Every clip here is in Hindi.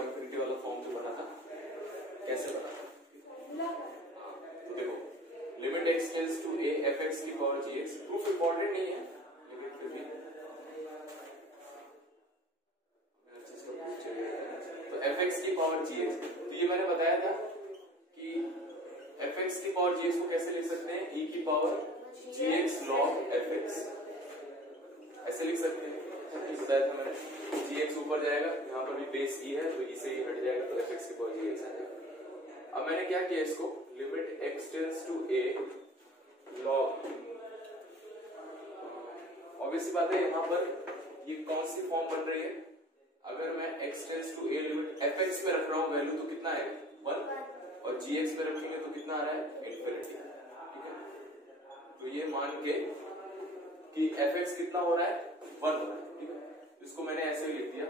पावर इंफिनिटी वाला फॉर्म जो बना था, कैसे बना था? तो देखो, limit x tends to a fx की पावर gx, प्रूफ इंपॉर्टेंट नहीं है लेकिन फिर भी हर चीज का प्रूफ चाहिए। तो fx की पावर gx, तो ये मैंने बताया था कि fx की पावर gx को कैसे लिख सकते हैं, e की पावर gx log fx, ऐसे लिख सकते हैं। बताया था मैंने, gx ऊपर जाएगा, यहाँ पर भी बेस e है तो e से ही हट जाएगा, तो fx की पावर gx आ जाएगा। अब मैंने क्या किया, इसको limit x tends to a log, obviously बात है यहाँ पर ये कौन सी फॉर्म बन रही है, अगर मैं x tends to a limit fx पे रख रहा हूँ वैल्यू तो कितना है 1, और gx पे रखेंगे तो कितना आ रहा है इंफिनिटी, ठीक है। तो ये मान के कि fx कितना हो रहा है 1 हो रहा है, ठीक है। इसको मैंने ऐसे ही लिख दिया,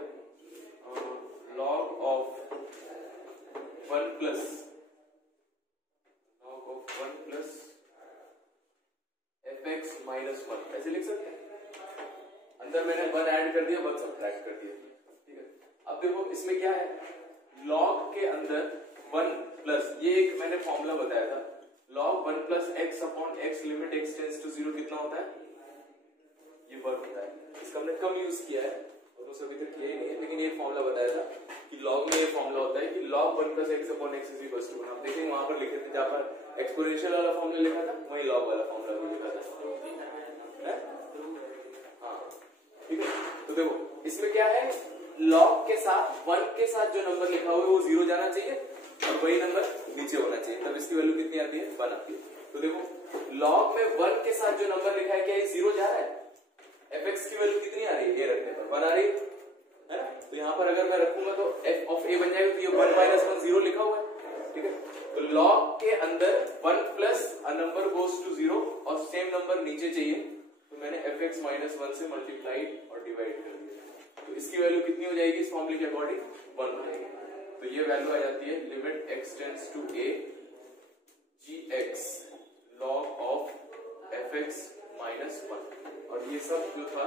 log of 1 plus fx minus 1, ऐसे लिख सकते हैं। अंदर मैंने 1 ऐड कर दिया, 1 सब्ट्रैक्ट कर दिया, ठीक है। अब देखो इसमें क्या है, log के अंदर 1 प्लस, ये एक मैंने फॉर्मूला बताया था, log 1 plus x upon x limit x tends to 0 कितना होता है, ये 1 होता है। इसका हमने कम यूज किया है और तो अभी तक किया ही नहीं है, लेकिन ये फॉर्मूला बताया था कि log में ये फॉर्मूला होता है कि log 1 plus x upon x is equals to 1। आप देखेंगे वहां पर लिखे थे, जहां पर एक्सपोनेंशियल वाला फॉर्मूला लिखा था वही log वाला फॉर्मूला भी लिखा था, हाँ ठीक है। तो देखो इसमें क्या है, log के साथ 1 के साथ जो नंबर लिखा हुआ है वो 0 जाना चाहिए और वही नंबर नीचे होना चाहिए, तब इसकी वैल्यू कितनी आती है 1 आती है। तो देखो log में 1 के साथ जो नंबर लिखा है क्या ये 0 जा रहा है, fx की वैल्यू कितनी आ रही है, a रखने पर 1 आ रही है ना। तो यहाँ पर अगर मैं रखूंगा तो f of a बन जाएगा, तो ये 1 minus 1 0 लिखा हुआ है, ठीक है। तो log के अंदर 1 plus a number goes to 0 और सेम नंबर नीचे चाहिए, तो मैंने fx minus 1 से मल्टीप्लाइड और डिवाइड कर दिया, तो इसकी वैल्यू कितनी हो जाएगी इस फॉर्मूले के अकॉर्डिंग 1 हो जाएगी। तो ये वैल्यू आ जाती है limit x tends to a gx log of fx minus 1, और ये सब जो था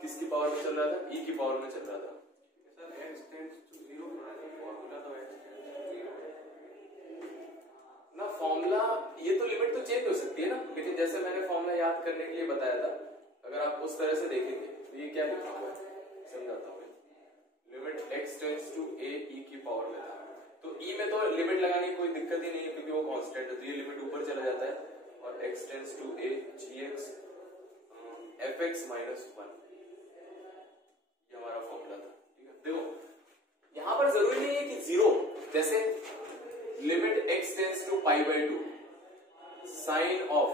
किसकी पावर में चल रहा था, e की पावर में चल रहा था। Sir x tends to 0 formula तो ना, फॉर्मूला ये तो लिमिट तो चेंज हो सकती है ना, लेकिन जैसे मैंने फॉर्मूला याद करने के लिए बताया था, अगर आप उस तरह से देखेंगे तो ये क्या लिखा हुआ है, समझाता हूँ। Limit x tends to a e की पावर में था, तो e में तो लिमिट लगाने की कोई दिक्कत ही नहीं है क्योंकि वो कांस्टेंट है, तो ये लिमिट ऊपर चला जाता है, और x tends to a gx fx minus 1, ये हमारा फॉर्मूला था, ठीक है। देखो यहां पर जरूरी नहीं है कि 0, जैसे limit x tends to pi by 2 sine of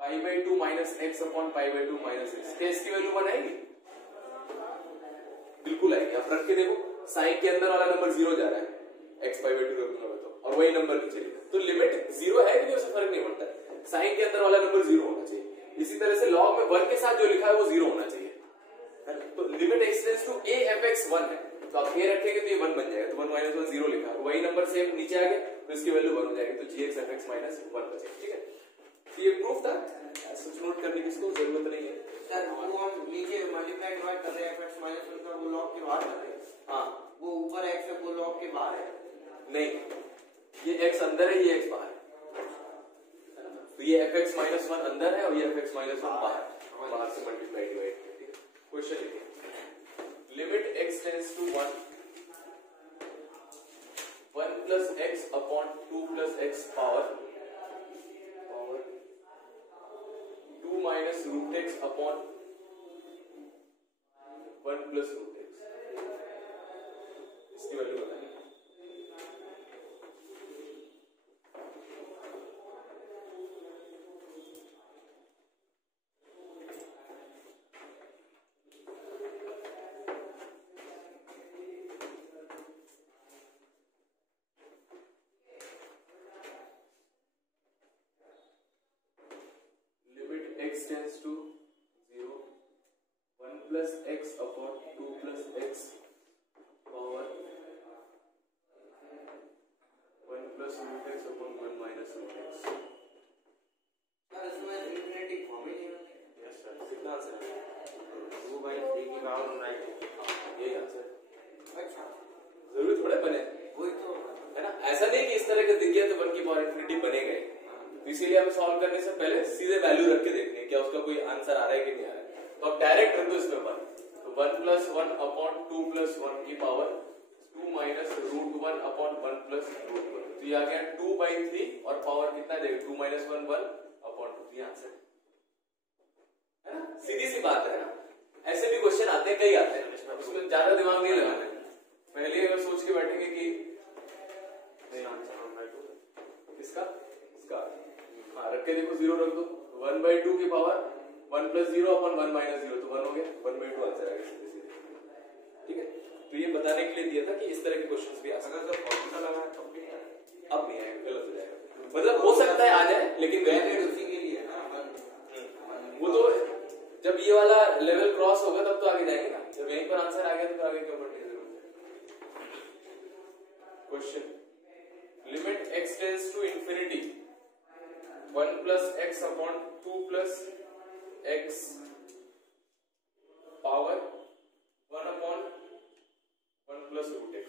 pi by 2 minus x upon pi by 2 minus x, क्या इसकी वैल्यू 1 आएगी, बिल्कुल आएगी। आप रख के देखो, साइन के अंदर वाला नंबर 0 जा रहा है, x पाई बाई 2 रखूंगा तो, और वही नंबर नीचे लिखा, तो लिमिट 0 है कि नहीं उससे फर्क नहीं पड़ता, साइन के अंदर वाला नंबर 0 होना चाहिए। इसी तरह से log में 1 के साथ जो लिखा है वो 0 होना चाहिए, तो limit x tends to a fx 1 है, तो आप a रखेंगे तो ये 1 बन जाएगा, तो 1 minus 1 0 लिखा, वही नंबर सेम नीचे आ गया तो इसकी वैल्यू 1 हो जाएगी, तो gx fx minus 1 बचेगा, ठीक है। तो ये प्रूफ था, कुछ नोट करने की इसको जरूरत नहीं है सर। वो हम नीचे मल्टीप्लाई डिवाइड कर रहे हैं fx minus 1 का, वो log के बाहर कर रहे हैं, हाँ वो ऊपर x है वो log के बाहर है, नहीं, ये x अंदर है ये x बाहर है, तो ये fx minus 1 अंदर है और ये fx minus 1 बाहर से मल्टीप्लाई डिवाइड, ठीक है। क्वेश्चन लिखिए, limit x tends to 1 plus x upon 2 plus x power 2 minus root x upon 1 plus root x, इसकी वैल्यू बताइए। x tends to 0, 1 plus x upon 2 power infinity बनेगा ही। तो इसीलिए हमें सॉल्व करने से पहले सीधे वैल्यू रख के देखनी है क्या उसका कोई आंसर आ रहा है कि नहीं आ रहा है। तो अब डायरेक्ट रख दो इसमें 1, तो 1 + 1 अपॉन 2 + 1 की पावर 2 माइनस √1 अपॉन 1 + √1। तो ये आ गया 2/3 और पावर कितना देगा 2 - 1 1 अपॉन 2। ये आंसर है ना, सीधी सी बात है ना। ऐसे भी क्वेश्चन आते हैं, कई आते हैं, उसमें ज्यादा दिमाग नहीं लगाना है। पहले अगर सोच के बैठेंगे कि इसका इसका हाँ रख के देखो 0 रख दो 1/2 की पावर 1 + 0 अपॉन 1 - 0 तो 1 हो गया 1/2 आंसर आएगा सीधे सीधे। ठीक है, तो ये बताने के लिए दिया था कि इस तरह के क्वेश्चंस भी आ सकते हैं। अगर जब फॉर्मूला लगा है तब भी नहीं आएगा, अब नहीं आएगा, गलत हो जाएगा। मतलब हो सकता है आ जाए लेकिन वैलिड उसी के लिए है ना। वो तो जब ये वाला लेवल क्रॉस होगा तब तो आगे जाएंगे ना। जब यहीं पर आंसर आ गया तो आगे क्यों बढ़ने की जरूरत है। Question limit x tends to infinity 1 + x upon 2 + x power 1 upon 1 + √x।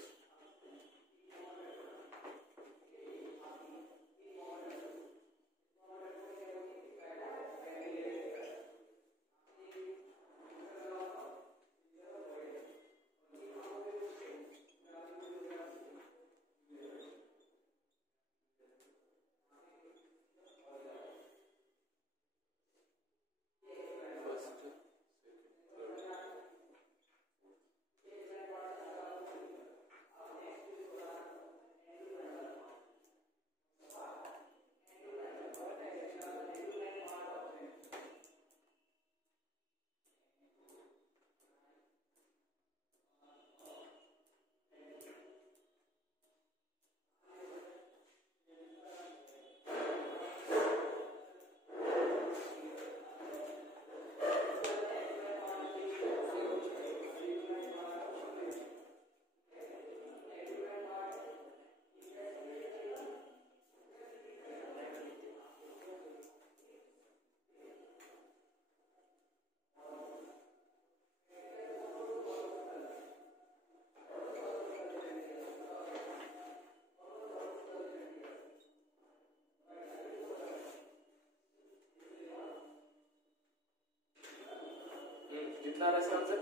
कितना आ रहा है इसका आंसर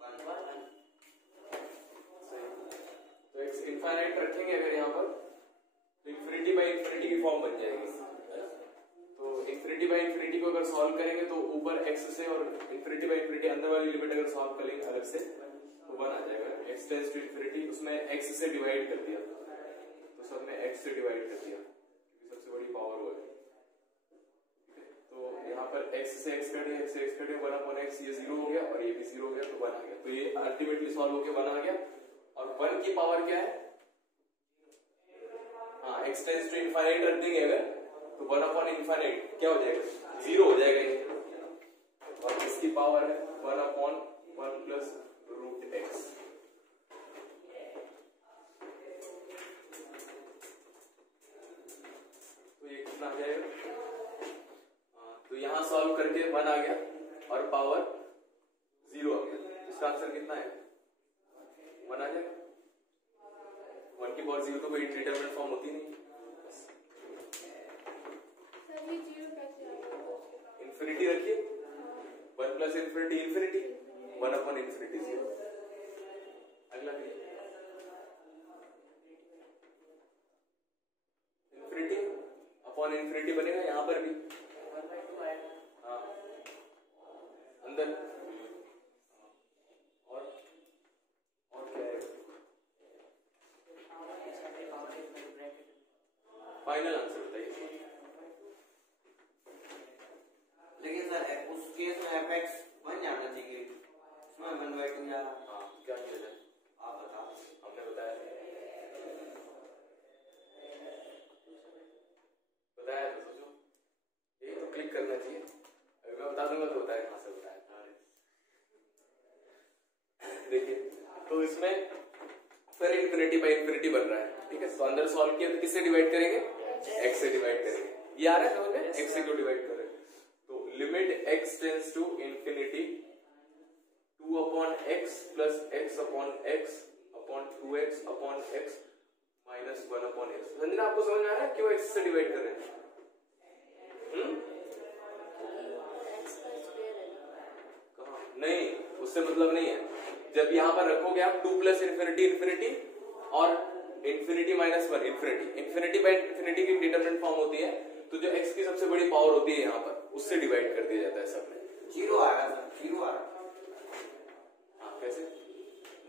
1 तो x इनफाइनाइट रखेंगे अगर यहाँ पर तो इंफिनिटी बाय इंफिनिटी की फॉर्म बन जाएगी। तो इंफिनिटी बाय इंफिनिटी को अगर सॉल्व करेंगे तो ऊपर x से और इंफिनिटी बाय इंफिनिटी अंदर वाली लिमिट अगर सॉल्व करेंगे अलग से तो 1 आ जाएगा। x टेंड्स टू इंफिनिटी उसमें x से डिवाइड कर दिया तो सब में x से डिवाइड कर दिया क्योंकि सबसे बड़ी पावर वो है। तो यहाँ पर x से x कट गया, x से x कट गया 1/x, ये 0 हो गया और ये भी 0 हो गया तो 1 आ गया। तो ये अल्टीमेटली सॉल्व होके 1 आ गया और 1 की पावर क्या है हाँ x टेंड्स टू इनफाइनाइट रख देंगे अगर तो 1/∞ क्या हो जाएगा 0 हो जाएगा ये। और इसकी पावर है 1/1 + √x। तो ये कितना आ जाएगा तो यहां सॉल्व करके 1 आ गया और पावर 0 आ गया। इसका आंसर कितना है 1 आ जाएगा। 1 की पावर 0 तो कोई इंडिटरमिनेट फॉर्म होती नहीं। इंफिनिटी रखिए 1 + इंफिनिटी इंफिनिटी 1/∞ 0। अगला इंफिनिटी अपॉन इंफिनिटी बनेगा यहाँ पर भी हाँ अंदर और क्या है फाइनल आंसर बताइए। लेकिन सर उस केस में fx बन जाना चाहिए, उसमें 1/2 जा रहा। हाँ क्या किया जाए आप बताओ। हमने बताया तो सोचो यही तो क्लिक करना चाहिए। अभी मैं बता दूंगा तो बताया कहां से बताया। देखिए तो इसमें फिर इंफिनिटी बाय इंफिनिटी बन रहा है। ठीक है तो अंदर सॉल्व किया तो किससे डिवाइड करेंगे x से डिवाइड करेंगे। ये आ रहा है समझ में x से क्यों डिवाइड करें तो limit x tends to infinity 2/x + x/x upon 2x upon x minus 1 upon x. Sanjana आपको समझ में आ रहा है क्यों एक्स से डिवाइड कर रहे हैं? नहीं, उससे मतलब नहीं है। जब यहां पर रखोगे आप 2 प्लस इन्फिनिटी इन्फिनिटी और infinity minus 1 infinity, infinity by infinity की डिटरमिनेंट फॉर्म होती है, तो जो x की सबसे बड़ी पावर होती है यहाँ पर उससे डिवाइड कर दिया जाता है सब में। जीरो आ रहा सर, जीरो आ रहा। हाँ कैसे?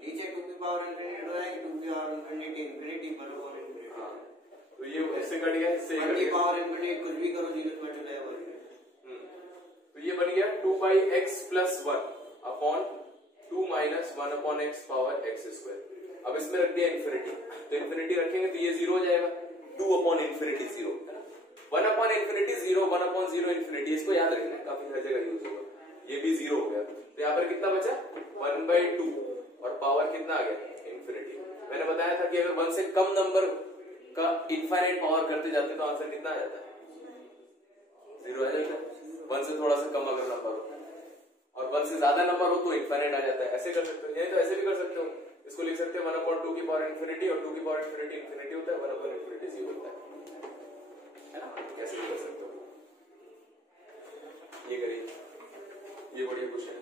नीचे 2 की पावर इन्फिनिटी हो जाएगी, 2 की पावर इन्फिनिटी इन्फिनिटी पर और इन्फिनिटी। हाँ तो ये इससे कट गया, इससे कट गया। पावर इन्फिनिटी कुछ भी करो, जीरो से मल्टीप्लाई हो जाएगा। तो ये बन गया 2 by x plus 1 upon 2 minus 1 upon x power x square. अब इसमें रख दिया इन्फिनिटी, तो इन्फिनिटी रखेंगे तो ये 0 हो जाएगा। 2 upon infinity 0, 1 upon infinity 0, 1 upon 0 infinity, इसको याद रखना, काफी हर जगह यूज होगा। ये भी 0 हो गया, तो यहाँ पर कितना बचा? 1/2 और पावर कितना आ गया? इन्फिनिटी। मैंने बताया था कि अगर 1 से कम नंबर का इनफाइनाइट पावर करते जाते तो आंसर कितना आ जाता है? 0 आ जाता है। 1 से थोड़ा सा कम अगर नंबर हो और 1 से ज्यादा नंबर हो तो इनफाइनाइट आ जाता है। ऐसे कर सकते हो, नहीं तो ऐसे भी कर सकते हो, इसको लिख सकते हैं 1/2 की पावर इन्फिनिटी और 2 की पावर इन्फिनिटी इन्फिनिटी होता है, 1/infinity 0 होता है ना? कैसे भी कर सकते हो। ये करिए, ये बढ़िया क्वेश्चन है।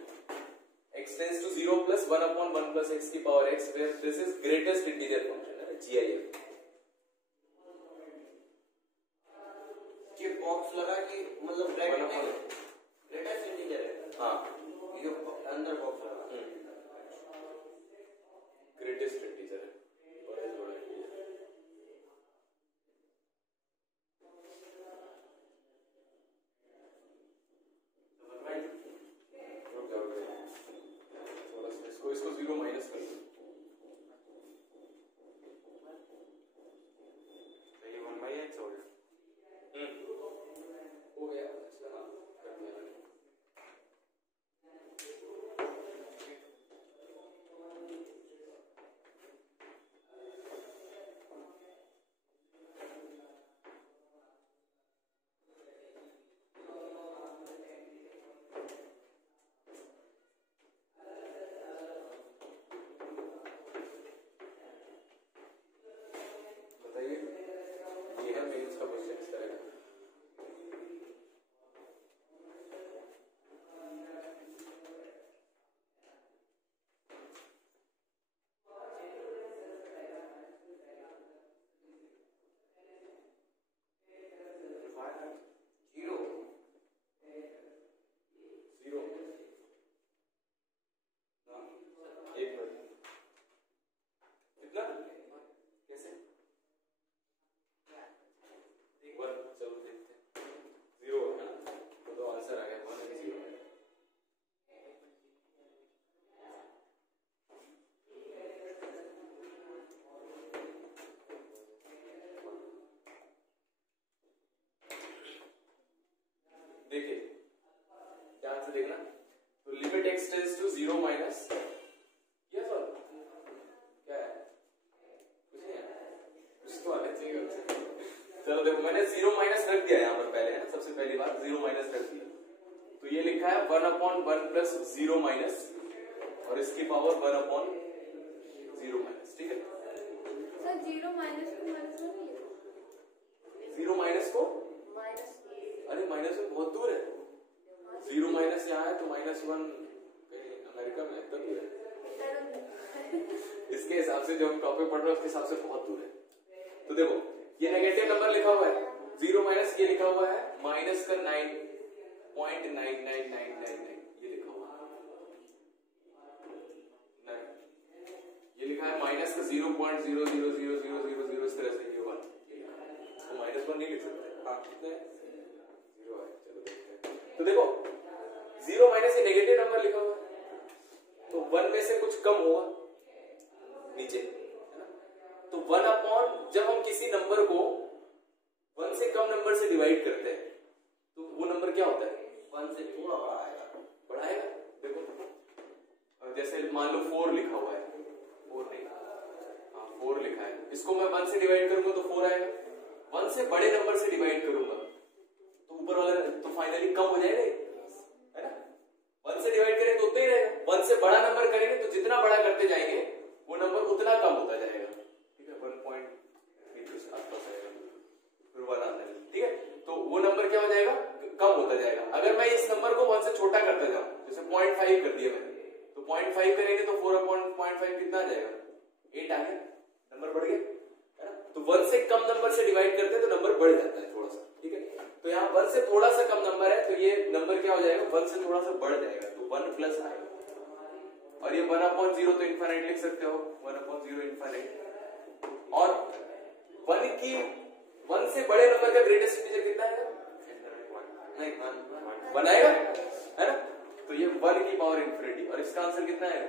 x tends to 0 plus 1/1 plus x की power x, where this is greatest integer function है, GIF। ये बॉक्स लगा कि मतलब ब्रैकेट में ग्रेटेस्ट इंटीजर है। हाँ ये अंदर बॉक्स लगा ग्रेटेस्ट इंटीजर है, बड़ा से बड़ा इंटीजर। थोड़ा सा इसको 0 माइनस कर दो। पहले 1/x हो गया। हो गया। अच्छा हाँ कर दिया मैंने। बताइए, ये है मेंस का क्वेश्चन इस तरह का। जीरो 0 हाँ, 1 मिनट कितना? कैसे? 1, चलो देखते हैं। 0 है ना, तो आंसर आ गया 1 and 0। देखिए ध्यान से देखना, तो limit x tends to 0 minus, yes और क्या है? कुछ नहीं है, कुछ तो आना चाहिए उससे। चलो देखो, मैंने 0 माइनस रख दिया यहाँ पर पहले, है ना, सबसे पहली बार 0 माइनस रख दिया, तो ये लिखा है 1/1 प्लस 0 माइनस और इसकी पावर 1/0 माइनस। ठीक है सर, 0 माइनस को माइनस में नहीं है। 0 माइनस को माइनस, अरे माइनस में बहुत दूर है। 0 माइनस यहाँ है तो -1 कहीं अमेरिका में है, तब है। इसके हिसाब से जो हम टॉपिक पढ़ रहे हैं उसके हिसाब से बहुत दूर है। तो देखो ये नेगेटिव नंबर लिखा हुआ है, 0 माइनस ये लिखा हुआ है माइनस का 9.99999, ये लिखा हुआ है 9, ये लिखा है माइनस का 0.000000 इस तरह से, ये 1, तो -1 नहीं लिख सकते। हाँ कितने 0 है, चलो देखते हैं। तो देखो 0 माइनस ये नेगेटिव नंबर लिखा हुआ है, तो 1 में से कुछ कम होगा नीचे, है ना, तो 1/, जब हम किसी नंबर को 1 से कम नंबर से डिवाइड करते हैं तो वो नंबर क्या होता है? 1 से थोड़ा बड़ा आएगा, बढ़ाएगा। देखो जैसे मान लो 4 लिखा हुआ है, 4 नहीं, हाँ 4 लिखा है, इसको मैं 1 से डिवाइड करूंगा तो 4 आएगा। 1 से बड़े नंबर से डिवाइड करूंगा तो ऊपर वाला तो फाइनली कम हो जाएगा, है ना। 1 से डिवाइड करेंगे तो उतना ही रहेगा, 1 से बड़ा नंबर करेंगे तो जितना बड़ा करते जाएंगे वो नंबर उतना कम होता जाएगा। ठीक है, 1 पॉइंट 0.5 कर दिया मैंने, तो 0.5 करेंगे तो 4/0.5 कितना आ जाएगा, 8 आ गया, नंबर बढ़ गया है ना। तो 1 से कम नंबर से डिवाइड करते हैं तो नंबर बढ़ जाता है थोड़ा सा, ठीक है। तो यहाँ 1 से थोड़ा सा कम नंबर है तो ये नंबर क्या हो जाएगा, 1 से थोड़ा सा बढ़ जाएगा, तो 1 प्लस आएगा। और ये 1/0 तो इनफाइनाइट लिख सकते हो, 1/0 इनफाइनाइट। और 1 से बड़े नंबर का ग्रेटेस्ट इंटीजर कितना है, नहीं 1 आएगा, है ना। तो ये 1 की पावर इन्फिनिटी, और इसका आंसर कितना है।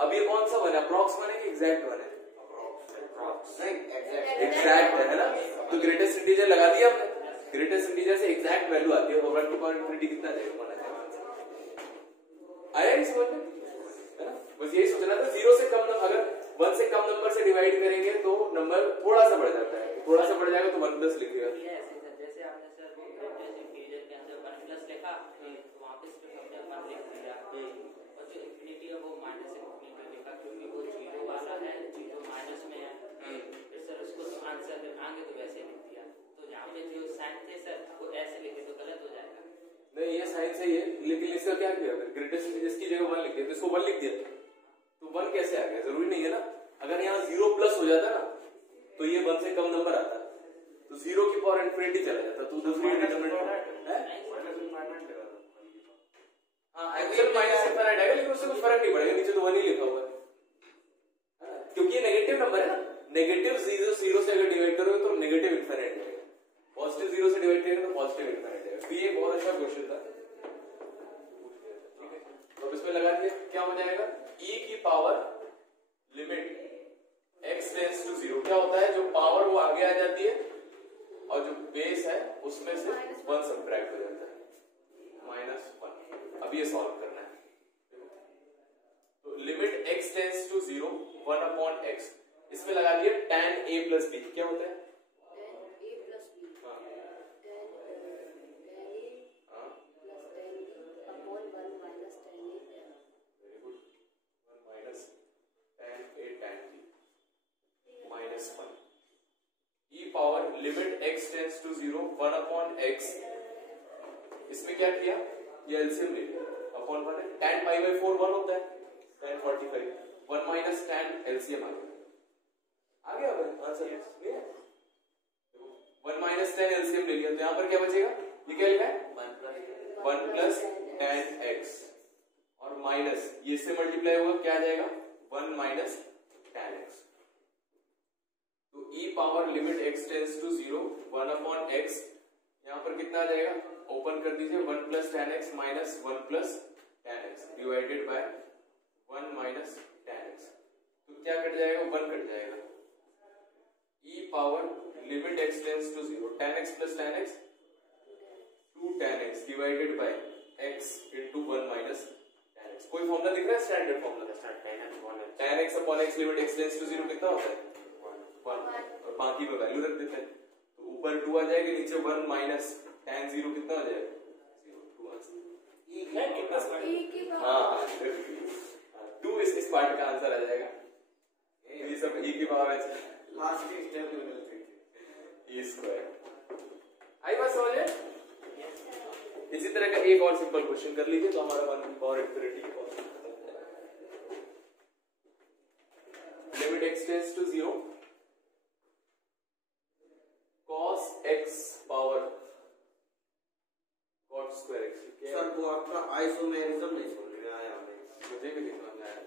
अब ये कौन सा 1 है, अप्रॉक्स 1 है कि एग्जैक्ट 1 है, एग्जैक्ट है ना। तो ग्रेटेस्ट इंटीजर लगा दिया हमने, ग्रेटेस्ट इंटीजर से एग्जैक्ट वैल्यू आती है, और 1 की पावर इन्फिनिटी कितना आ जाएगा, 1 आ जाएगा। आया इस समझ में, है ना। बस यही सोचना था, 0 से कम नंबर, अगर 1 से कम नंबर से डिवाइड करेंगे तो नंबर थोड़ा सा बढ़ जाता है, थोड़ा सा बढ़ जाएगा तो 1 प्लस लिखिएगा। जैसे आपने सर वो ग्रेटेस्ट इंटीजर के अंदर 1 प्लस लिखा, तो वहाँ पे सिर्फ हमने 1 लिख दिया, और जो इंफिनिटी है वो माइनस इंफिनिटी लिखा, क्योंकि वो 0 वाला है, 0 माइनस में है। फिर सर उसको तो आंसर आगे तो वैसे लिख दिया, तो यहाँ पे जो साइन थे सर वो ऐसे लिखे तो गलत हो जाएगा। नहीं, ये साइन सही है, लेकिन इसका क्या किया, ग्रेटेस्ट इंटीजर की जगह 1 लिख दिया, तो इसको 1 लिख दिया, तो 1 कैसे आ गया, जरूरी नहीं है ना। अगर यहाँ 0 प्लस हो जाता ना तो ये 1 से कम नंबर आता, तो 0 की पावर इन्फिनिटी चला जाता, तो दूसरी डिटरमिनेंट है, हाँ एक्चुअल माइनस इनफाइनाइट आएगा, लेकिन उससे कुछ फर्क नहीं पड़ेगा, नीचे तो 1 ही लिखा हुआ है, क्योंकि ये नेगेटिव नंबर है ना। नेगेटिव 0 से अगर डिवाइड करोगे तो नेगेटिव इनफाइनाइट आएगा, पॉजिटिव 0 से डिवाइड करेंगे तो पॉजिटिव इनफाइनाइट आएगा। तो ये बहुत अच्छा क्वेश्चन था, ठीक है। तो अब इसमें लगा दिया, क्या हो जाएगा, e की power limit x tends to 0, क्या होता है, जो पावर वो आगे आ जाती है और जो बेस है उसमें से 1 सब्ट्रैक्ट हो जाता है, -1। अब ये सॉल्व करना है, तो limit x tends to 0 1/x, इसमें लगा दिया tan a प्लस b, क्या होता है, power limit x tends to 0 1/x, इसमें क्या किया, ये एलसीएम ले लिया, अपॉन 1 है, tan पाई बाई 4 1 होता है, tan 45 1 माइनस tan एलसीएम आ गया आंसर, नहीं है, 1 माइनस tan एलसीएम ले लिया, तो यहां पर क्या बचेगा, ये क्या लिखा है 1 प्लस tan x, और माइनस ये से मल्टीप्लाई होगा, क्या आ जाएगा 1 माइनस tan x। तो e power limit x tends to 0 1/x, यहां पर कितना आ जाएगा, ओपन कर दीजिए, 1 plus tan x minus 1 plus tan x divided bye 1 minus tan x, तो क्या कट जाएगा, 1 कट जाएगा, e power limit x tends to 0 tan x plus tan x 2 tan x divided by x into 1 minus tan x। कोई फॉर्मूला दिख रहा है, standard formula, tan x upon x limit x tends to 0 कितना होता है 1, और बाकी में वैल्यू रख देते हैं, तो ऊपर 2 आ जाएगा, नीचे 1 माइनस tan 0 कितना हो जाएगा 0, 2 आंसर, हाँ 2 इस पार्ट का आंसर आ जाएगा, ये सब e की पावर है, लास्ट के स्टेप में मिलते हैं e स्क्वायर। आई बात समझ में। इसी तरह का एक और सिंपल क्वेश्चन कर लीजिए, तो हमारा 1 की power infinity limit x tends to 0 cos x power cot square x। Sir वो आपका आइसोमेरिज्म नहीं समझ में आया हमें, मुझे भी नहीं समझ में आया,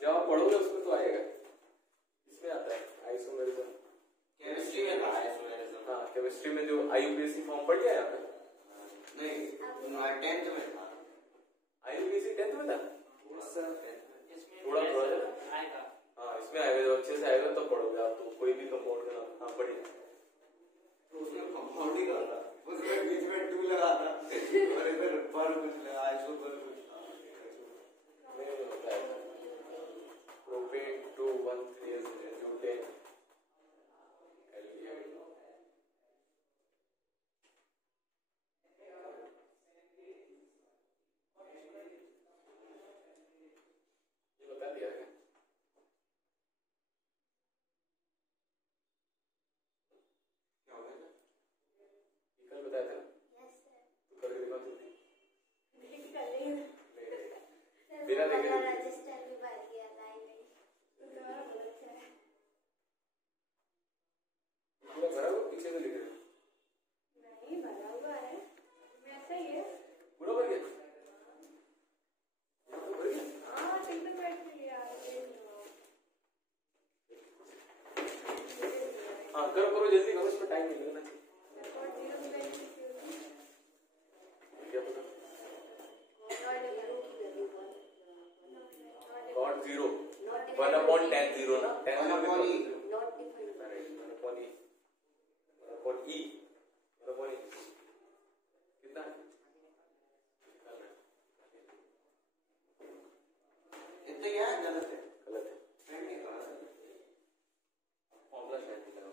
जब आप पढ़ोगे उसमें तो आएगा, इसमें आता है आइसोमेरिज्म, केमिस्ट्री में था आइसोमेरिज्म, हाँ केमिस्ट्री में जो IUPAC फॉर्म पढ़ लिया है आपने, नहीं 10th में था, IUPAC 10th में था, इसमें थोड़ा आएगा, हाँ इसमें आएगा, जब अच्छे से आएगा तब पढ़ोगे आप, तो कोई भी कंपाउंड का नाम हाँ पढ़िए, तो उसमें कंपाउंड ही का था, उसमें बीच में 2 लगा था और इधर पर कुछ लगा, आइसो पर कुछ था, प्रोपेन 213 ब्यूटेन एल्डिहाइड, ये बता दिया है, क्या हो गया, कल बताया था ना, तो करके दिखा दो, करो, जल्दी करो, इसमें टाइम नहीं लगना चाहिए। क्या पता कॉट 0 1/tan 0 ना, tan 0 कितना है? इतने क्या है? गलत है, गलत है। फॉर्मूला शायद नहीं लगा,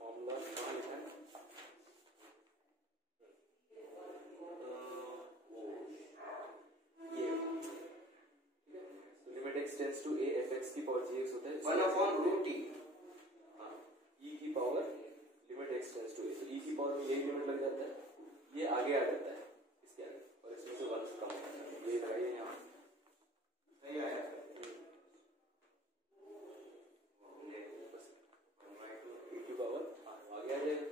फॉर्मूला लिखा है ये limit x tends to a fx की पावर gx होता है 1/√t। हाँ, e की power limit x tends to a, तो e की पावर में यही लिमिट लग जाता है, ये आगे आ जाता है इसके आगे, और इसमें से 1 कम होता है, ये लगाइए यहाँ नहीं आया। e की पावर आगे आ जाएगा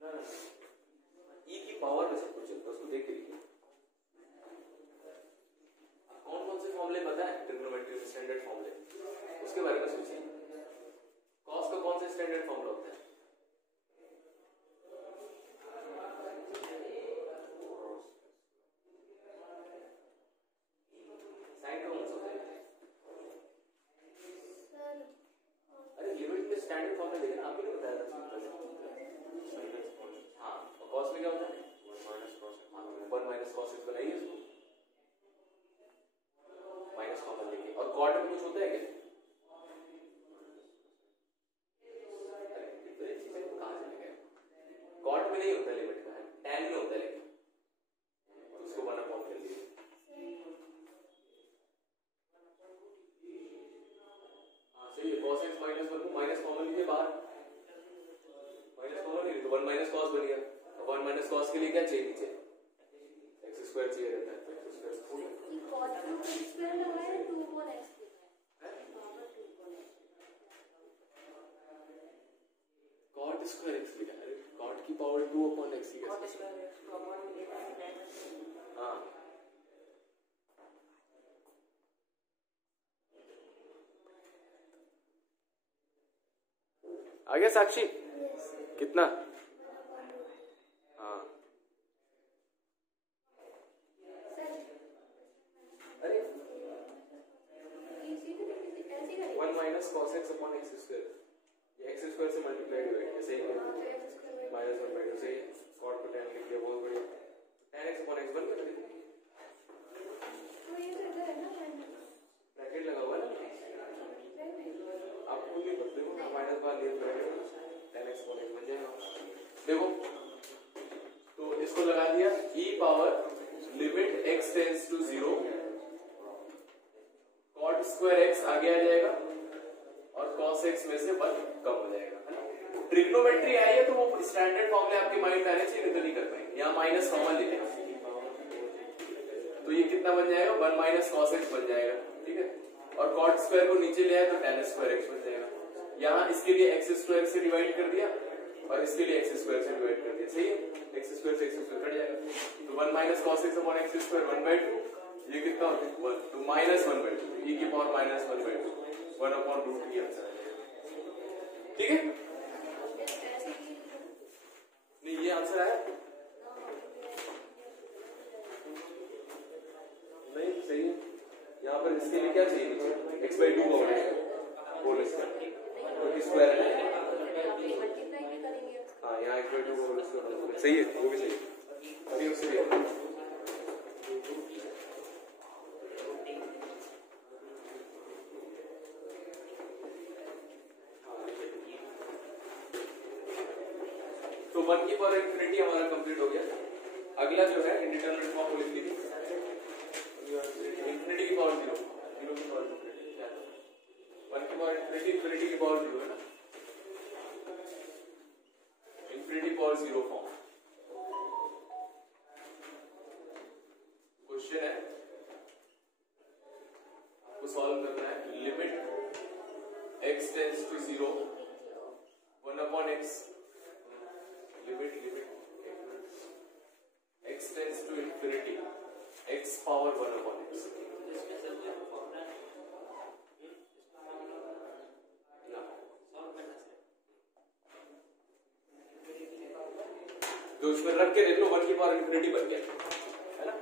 ना, e की पावर में सब कुछ चलता है, उसको देख के लिखिए। कौन कौन से फॉर्मूले पता है ट्रिग्नोमेट्री में, स्टैंडर्ड फॉर्मूले, उसके बारे में सोचिए। कॉस का कौन सा स्टैंडर्ड फॉर्मूला होता है? साइन का कौन सा होता है? अरे लिमिट में स्टैंडर्ड फॉर्मूला देखिए ना, आपने बताया था। हाँ, और कॉस में क्या होता है? 1 - cos x बनाइए उसको, माइनस कॉमन लेंगे। और कॉट में कुछ होता है क्या? कॉट में नहीं होता लिमिट का, टैन में होता है, लेकिन तो उसको 1/, कर लीजिए। हाँ सही है, cos x - 1 को माइनस कॉमन लीजिए बाहर, माइनस कॉमन लीजिए तो 1 - cos बन गया। 1 - cos के लिए क्या चाहिए नीचे? x² चाहिए रहता है, तो x² cot स्क्वायर x लिखा है, cot की पावर 2/x की कैसे? हाँ आ गया साक्षी? कितना? हाँ अरे 1 - cos x/x², ये x² से मल्टीप्लाई डिवाइड ऐसे ही -1/2 से cot को tan लिख दिया, बहुत बढ़िया। tan x/x बन गया, ब्रैकेट लगा हुआ है ना, आप खुद भी बता देखो ना, माइनस बार लिए ब्रैकेट, tan x/x बन जाएगा। देखो तो इसको लगा दिया, e power limit x tends to 0, cot square x आगे आ जाएगा और cos x में से 1 कम हो जाएगा, है ना। ट्रिग्नोमेट्री आई है तो वो स्टैंडर्ड फॉर्मूले आपके माइंड में आने चाहिए, तो नहीं कर पाएंगे। यहाँ माइनस कॉमन ले लेंगे, तो ये कितना बन जाएगा? 1 - cos x बन जाएगा, ठीक है। और cot स्क्वायर को नीचे ले आए तो tan स्क्वायर x बन जाएगा। यहाँ इसके लिए x² से डिवाइड कर दिया और इसके लिए x² से डिवाइड कर दिया, सही है। x² से x² कट जाएगा, तो 1 - cos x/x², 1/2, ये कितना होता है? 1, तो -1/2, e की पावर -1/2, 1/√t आंसर है, ठीक है। नहीं ये आंसर आया नहीं, सही है। यहाँ पर इसके लिए क्या चाहिए नीचे? x/2 का होल स्क्वायर है, हाँ यहाँ x/2 का होल स्क्वायर, सही है, वो भी सही है। अभी उससे भी तो 1 की पावर इंफिनिटी हमारा कंप्लीट हो गया। अगला जो है इंडिटरमिनेट फॉर्म को लिख लीजिए, इंफिनिटी की पावर 0, 0 की पावर इंफिनिटी क्या है? 1 की पावर इंफिनिटी, इंफिनिटी की पावर 0 है ना, इंफिनिटी पावर 0 फॉर्म। क्वेश्चन है आपको सॉल्व करना है, limit x tends to 0, 1/x, limit x tends to infinity, x power 1/x। तो इसमें रख के देख लो 1 की पावर इन्फिनिटी बन गया है ना।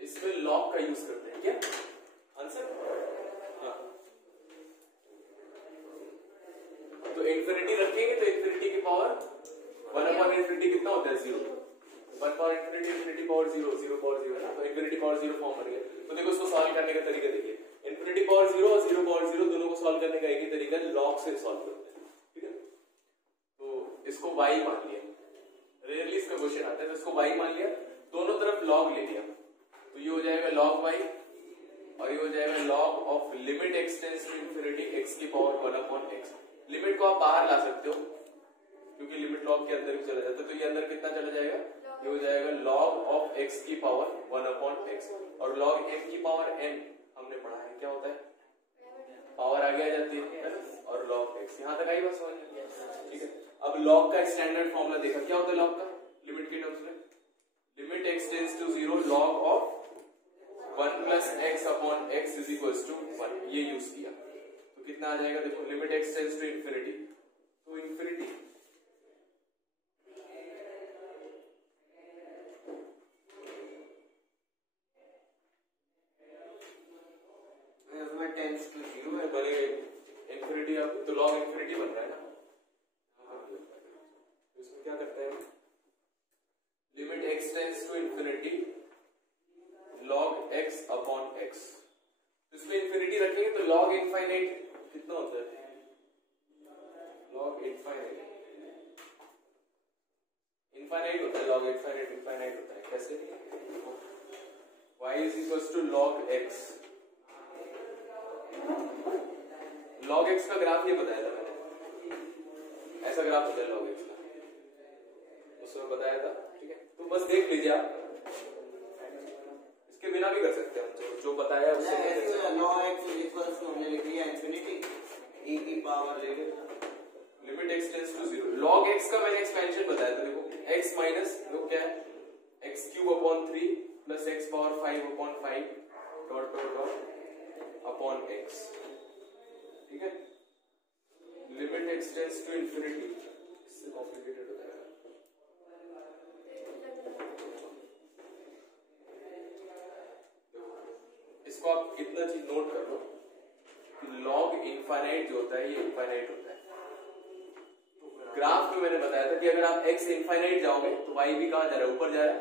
इसमें लॉग का यूज करते हैं क्या आंसर? हाँ, तो इन्फिनिटी रखेंगे तो इन्फिनिटी की पावर 1 अपॉन इन्फिनिटी कितना होता है 0, 1 power infinity infinity power 0 0 power 0 है ना, तो इन्फिनिटी पावर 0 फॉर्म बन गया। तो देखो इसको सॉल्व करने का तरीका देखिए, इन्फिनिटी पावर 0 और 0 पावर 0 दोनों को सॉल्व करने का एक ही तरीका लॉग से सॉल्व करते हैं, ठीक है। तो इसको y मान लिया, रेयरली इसका क्वेश्चन आता है, तो इसको y मान लिया, दोनों तरफ log ले लिया, तो ये हो जाएगा log y और ये हो जाएगा log of limit x tends to infinity x की पावर 1 अपॉन x। लिमिट को आप बाहर ला सकते हो क्योंकि लिमिट log के अंदर भी चला जाता है, तो ये अंदर कितना चला जाएगा, ये हो जाएगा log ऑफ x की पावर 1 अपॉन x और log m की पावर n हमने पढ़ा है क्या होता है, पावर आगे आ जाती है और log x। यहां तक आई बात समझ में, ठीक है। अब log का स्टैंडर्ड फॉर्मूला देखा, क्या होता है log का लिमिट के टर्म्स में, limit x tends to 0 log of 1 plus x upon x is equals to 1, ये यूज किया तो कितना आ जाएगा, देखो limit x tends to infinity, तो इन्फिनिटी टेंस टू 0 में बनेगा इन्फिनिटी, अब तो log इन्फिनिटी बन रहा है ना, इसमें क्या करते हैं, limit x tends to infinity log x upon x, इसमें इन्फिनिटी रखेंगे तो log इनफाइनाइट कितना होता है, log इनफाइनाइट इनफाइनाइट होता है, log इनफाइनाइट इनफाइनाइट होता है, कैसे, y is equals to log x, log x का ग्राफ ये बताया था मैंने, ऐसा ग्राफ होता है log x का, उसमें बताया था, ठीक है। तो बस देख लीजिए आप, इसके बिना भी कर सकते हैं, जो बताया उससे log x is equals to हमने लिख लिया इन्फिनिटी e की पावर ले limit x tends to 0, log x का मैंने एक्सपेंशन बताया था, देखो x माइनस वो क्या है x cube upon 3 plus x power 5 upon 5 dot dot dot upon x, ठीक है। Limit x tends to infinity, इससे कॉम्प्लिकेटेड हो जाएगा, इसको आप कितना चीज नोट कर लो कि log इनफाइनाइट जो होता है ये इनफाइनाइट होता है। ग्राफ में मैंने बताया था कि अगर आप x इनफाइनाइट जाओगे तो y भी कहां जा रहा है, ऊपर जा रहा है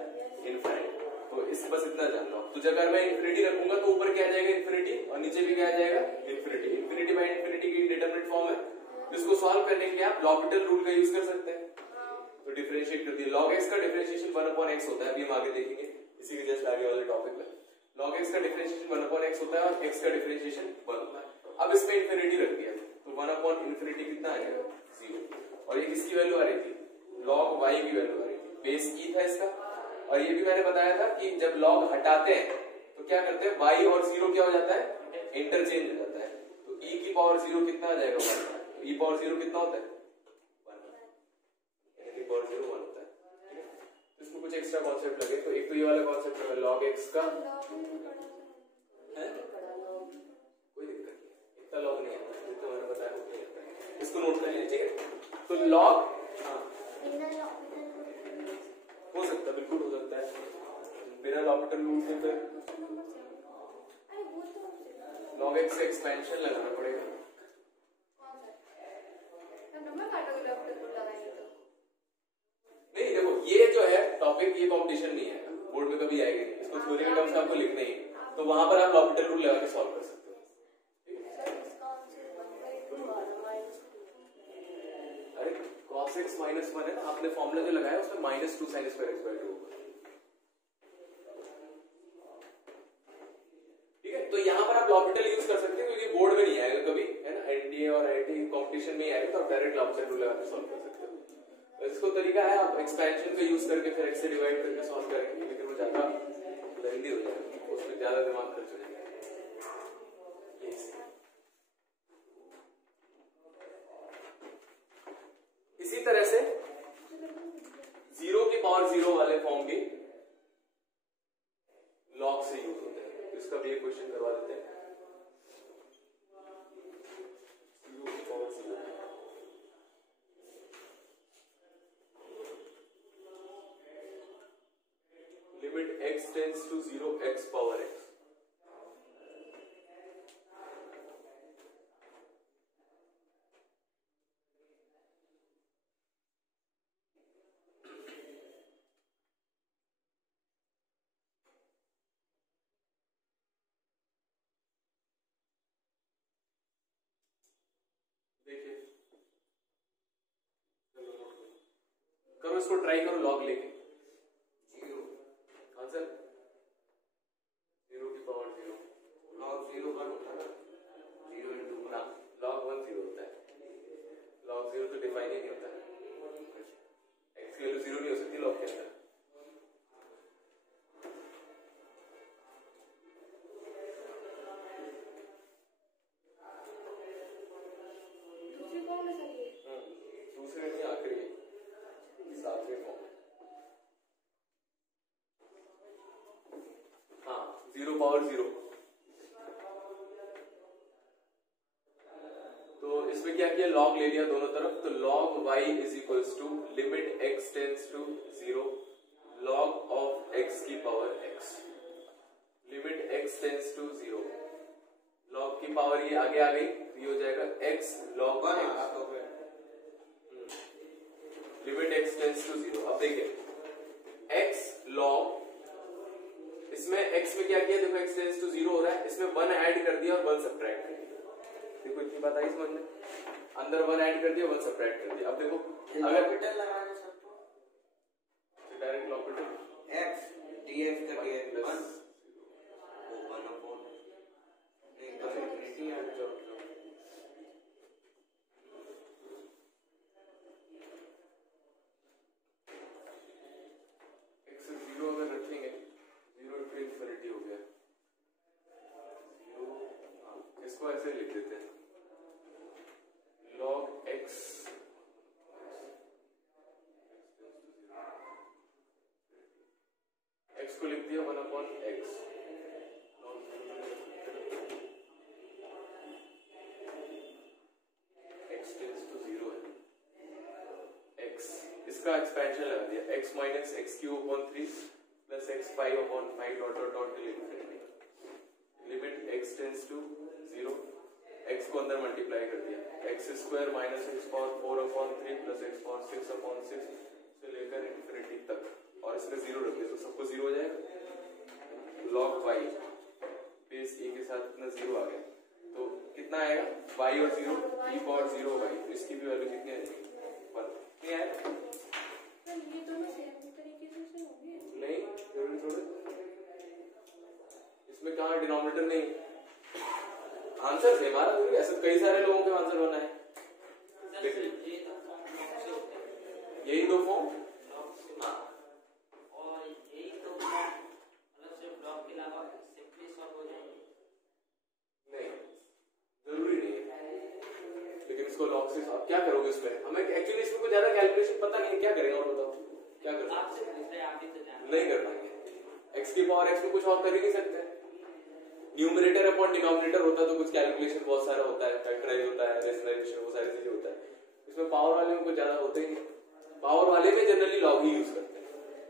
इनफाइनाइट, तो इससे बस इतना जान लो। तो अगर मैं इन्फिनिटी रखूंगा तो ऊपर क्या आ जाएगा इन्फिनिटी और नीचे भी क्या आ जाएगा इन्फिनिटी, इन्फिनिटी बाय इन्फिनिटी की इंडिटरमिनेट फॉर्म है, जिसको सॉल्व करने के लिए आप लॉपिटल रूल का यूज कर सकते हैं, तो डिफरेंशिएट कर दिया। log x का डिफरेंशिएशन 1 अपॉन x होता है, अभी हम आगे देखेंगे इसी के जस्ट आगे वाले टॉपिक में, log x का डिफरेंशिएशन 1 अपॉन x होता है और x का डिफरेंशिएशन 1 होता है। अब इसमें इन्फिनिटी रख दिया तो 1 अपॉन इन्फिनिटी कितना आ जाएगा 0, और ये किसकी वैल्यू आ रही थी, log y की वैल्यू आ रही थी, बेस e था इसका। और ये भी मैंने बताया था कि जब log हटाते हैं तो क्या करते हैं, y और 0 क्या हो जाता है, इंटरचेंज हो जाता है, तो e की पावर 0 कितना आ जाएगा 1, e पावर 0 कितना होता है 1, e की पावर 0 1 होता है, ठीक है। तो इसमें कुछ एक्स्ट्रा कॉन्सेप्ट लगे, तो एक तो ये वाला कॉन्सेप्ट है log x का, कोई दिक्कत नहीं, इतना log नहीं आता जितना मैंने बताया वो नहीं आता है, इसको नोट कर लीजिए, ठीक है। तो log हो सकता है, बिल्कुल हो सकता है, बिना लॉपिटल रूल के फिर log x से एक्सपेंशन लगाना पड़ेगा, नहीं देखो ये जो है टॉपिक ये कंपटीशन नहीं है, बोर्ड में कभी आएगा नहीं, इसको थ्योरी के टर्म्स आपको लिखना ही, तो वहां पर आप लॉपिटल रूल लगा के सॉल्व कर सकते हो। अरे cos x माइनस 1 है ना, आपने फॉर्मूला जो लगाया उसमें -2 sin square x by 2 होगा, ठीक है। तो यहाँ पर आप लॉपिटल यूज कर सकते हैं क्योंकि बोर्ड में नहीं आएगा कभी, है ना, एनडीए और आईआईटी कंपटीशन में आएगा तो आप डायरेक्ट लॉपिटल रूल लगा के सॉल्व कर सकते हो। तो इसको तरीका है आप एक्सपेंशन का यूज करके फिर x से डिवाइड करके सॉल्व करेंगे, लेकिन वो ज्यादा लेंथी हो जाएगा, उसमें ज्यादा दिमाग खर्च हो जाएगा। इसी तरह से 0 की पावर 0 वाले फॉर्म भी log से यूज होते हैं, तो इसका भी एक क्वेश्चन करवा देते हैं। 0 की पावर 0 0 x पावर x। देखिए करो इसको, ट्राई करो लॉग लेके। 0 आंसर 0 की पावर 0। log 0 1 होता है ना, 0 into 1 ना, log 1 0 होता है। log 0 तो डिफाइन ही नहीं होता है। x की वैल्यू 0 नहीं हो सकती log के अंदर। दूसरी कौन है सर ये? दूसरे नहीं, आखिरी सातवें फॉर्म। हाँ 0 पावर 0। तो इसमें क्या किया, log ले लिया दोनों तरफ। तो log y is equals to limit x tends to 0 log of x की power x। Limit x tends to 0 log की पावर ये आगे आ गई, ये हो जाएगा x log 1 x। आ तो फिर लिमिट x टेंड्स टू 0। अब देखिए x log, इसमें x में क्या किया, देखो x टेंड्स टू 0 हो रहा है, इसमें 1 ऐड कर दिया और 1 सब्ट्रैक्ट कर दिया। देखो इतनी बात आई समझ में, अंदर 1 ऐड कर दिया 1 सब्ट्रैक्ट कर दिया। अब देखो अगर कैपिटल लगाने सबको डायरेक्ट लॉग x dx का dx 1 वो 1 अपॉन नहीं तो infinity आ जाओ। x 0 अगर रखेंगे 0 टू इंफिनिटी हो गया 0। इसको ऐसे लिख देते हैं log x x को लिख दिया 1 upon x। x tends to 0 है, x इसका एक्सपेंशन लगा दिया x minus x cube upon 3 plus x 5 upon 5 dot dot dot till infinity. Limit x tends to 0, x को अंदर मल्टीप्लाई कर दिया, x square minus x power 4 upon 3 plus x power 6 upon 6 से लेकर इंफिनिटी तक, और इसमें 0 रख दिया तो सबको 0 हो जाएगा। log y बेस a के साथ इतना 0 आ गया, तो कितना आएगा y और 0 e पावर 0 y, तो इसकी भी वैल्यू कितनी आएगी 1। नहीं आएगा, सर ये दोनों सेम तरीके से होंगे? नहीं जरूरी थोड़े, इसमें कहाँ डिनोमिनेटर नहीं, आंसर सेम आ रहा है। ऐसे कई सारे लोगों के आंसर बना है, देख लीजिए यही दो फॉर्म। हाँ और यही तो मतलब सिर्फ ब्लॉक के अलावा सिंपली सॉल्व हो जाएंगे? नहीं जरूरी नहीं है, लेकिन इसको लॉग से आप क्या करोगे इसमें, हमें एक्चुअली इसमें कोई ज्यादा कैलकुलेशन पता नहीं है, क्या करेंगे और बताओ क्या करेंगे। आपसे पूछ रहे हैं, आप ही तो जानते हैं। नहीं कर पाएंगे, x की पावर x में कुछ और कर ही नहीं सकते। न्यूमरेटर अपॉन डिनोमिनेटर होता तो कुछ कैलकुलेशन बहुत सारा होता है, फैक्टराइज होता है, रेशनलाइजेशन, वो सारी चीजें होता है। इसमें पावर वाले में कुछ ज्यादा होते ही नहीं, पावर वाले में जनरली लॉग ही यूज करते हैं।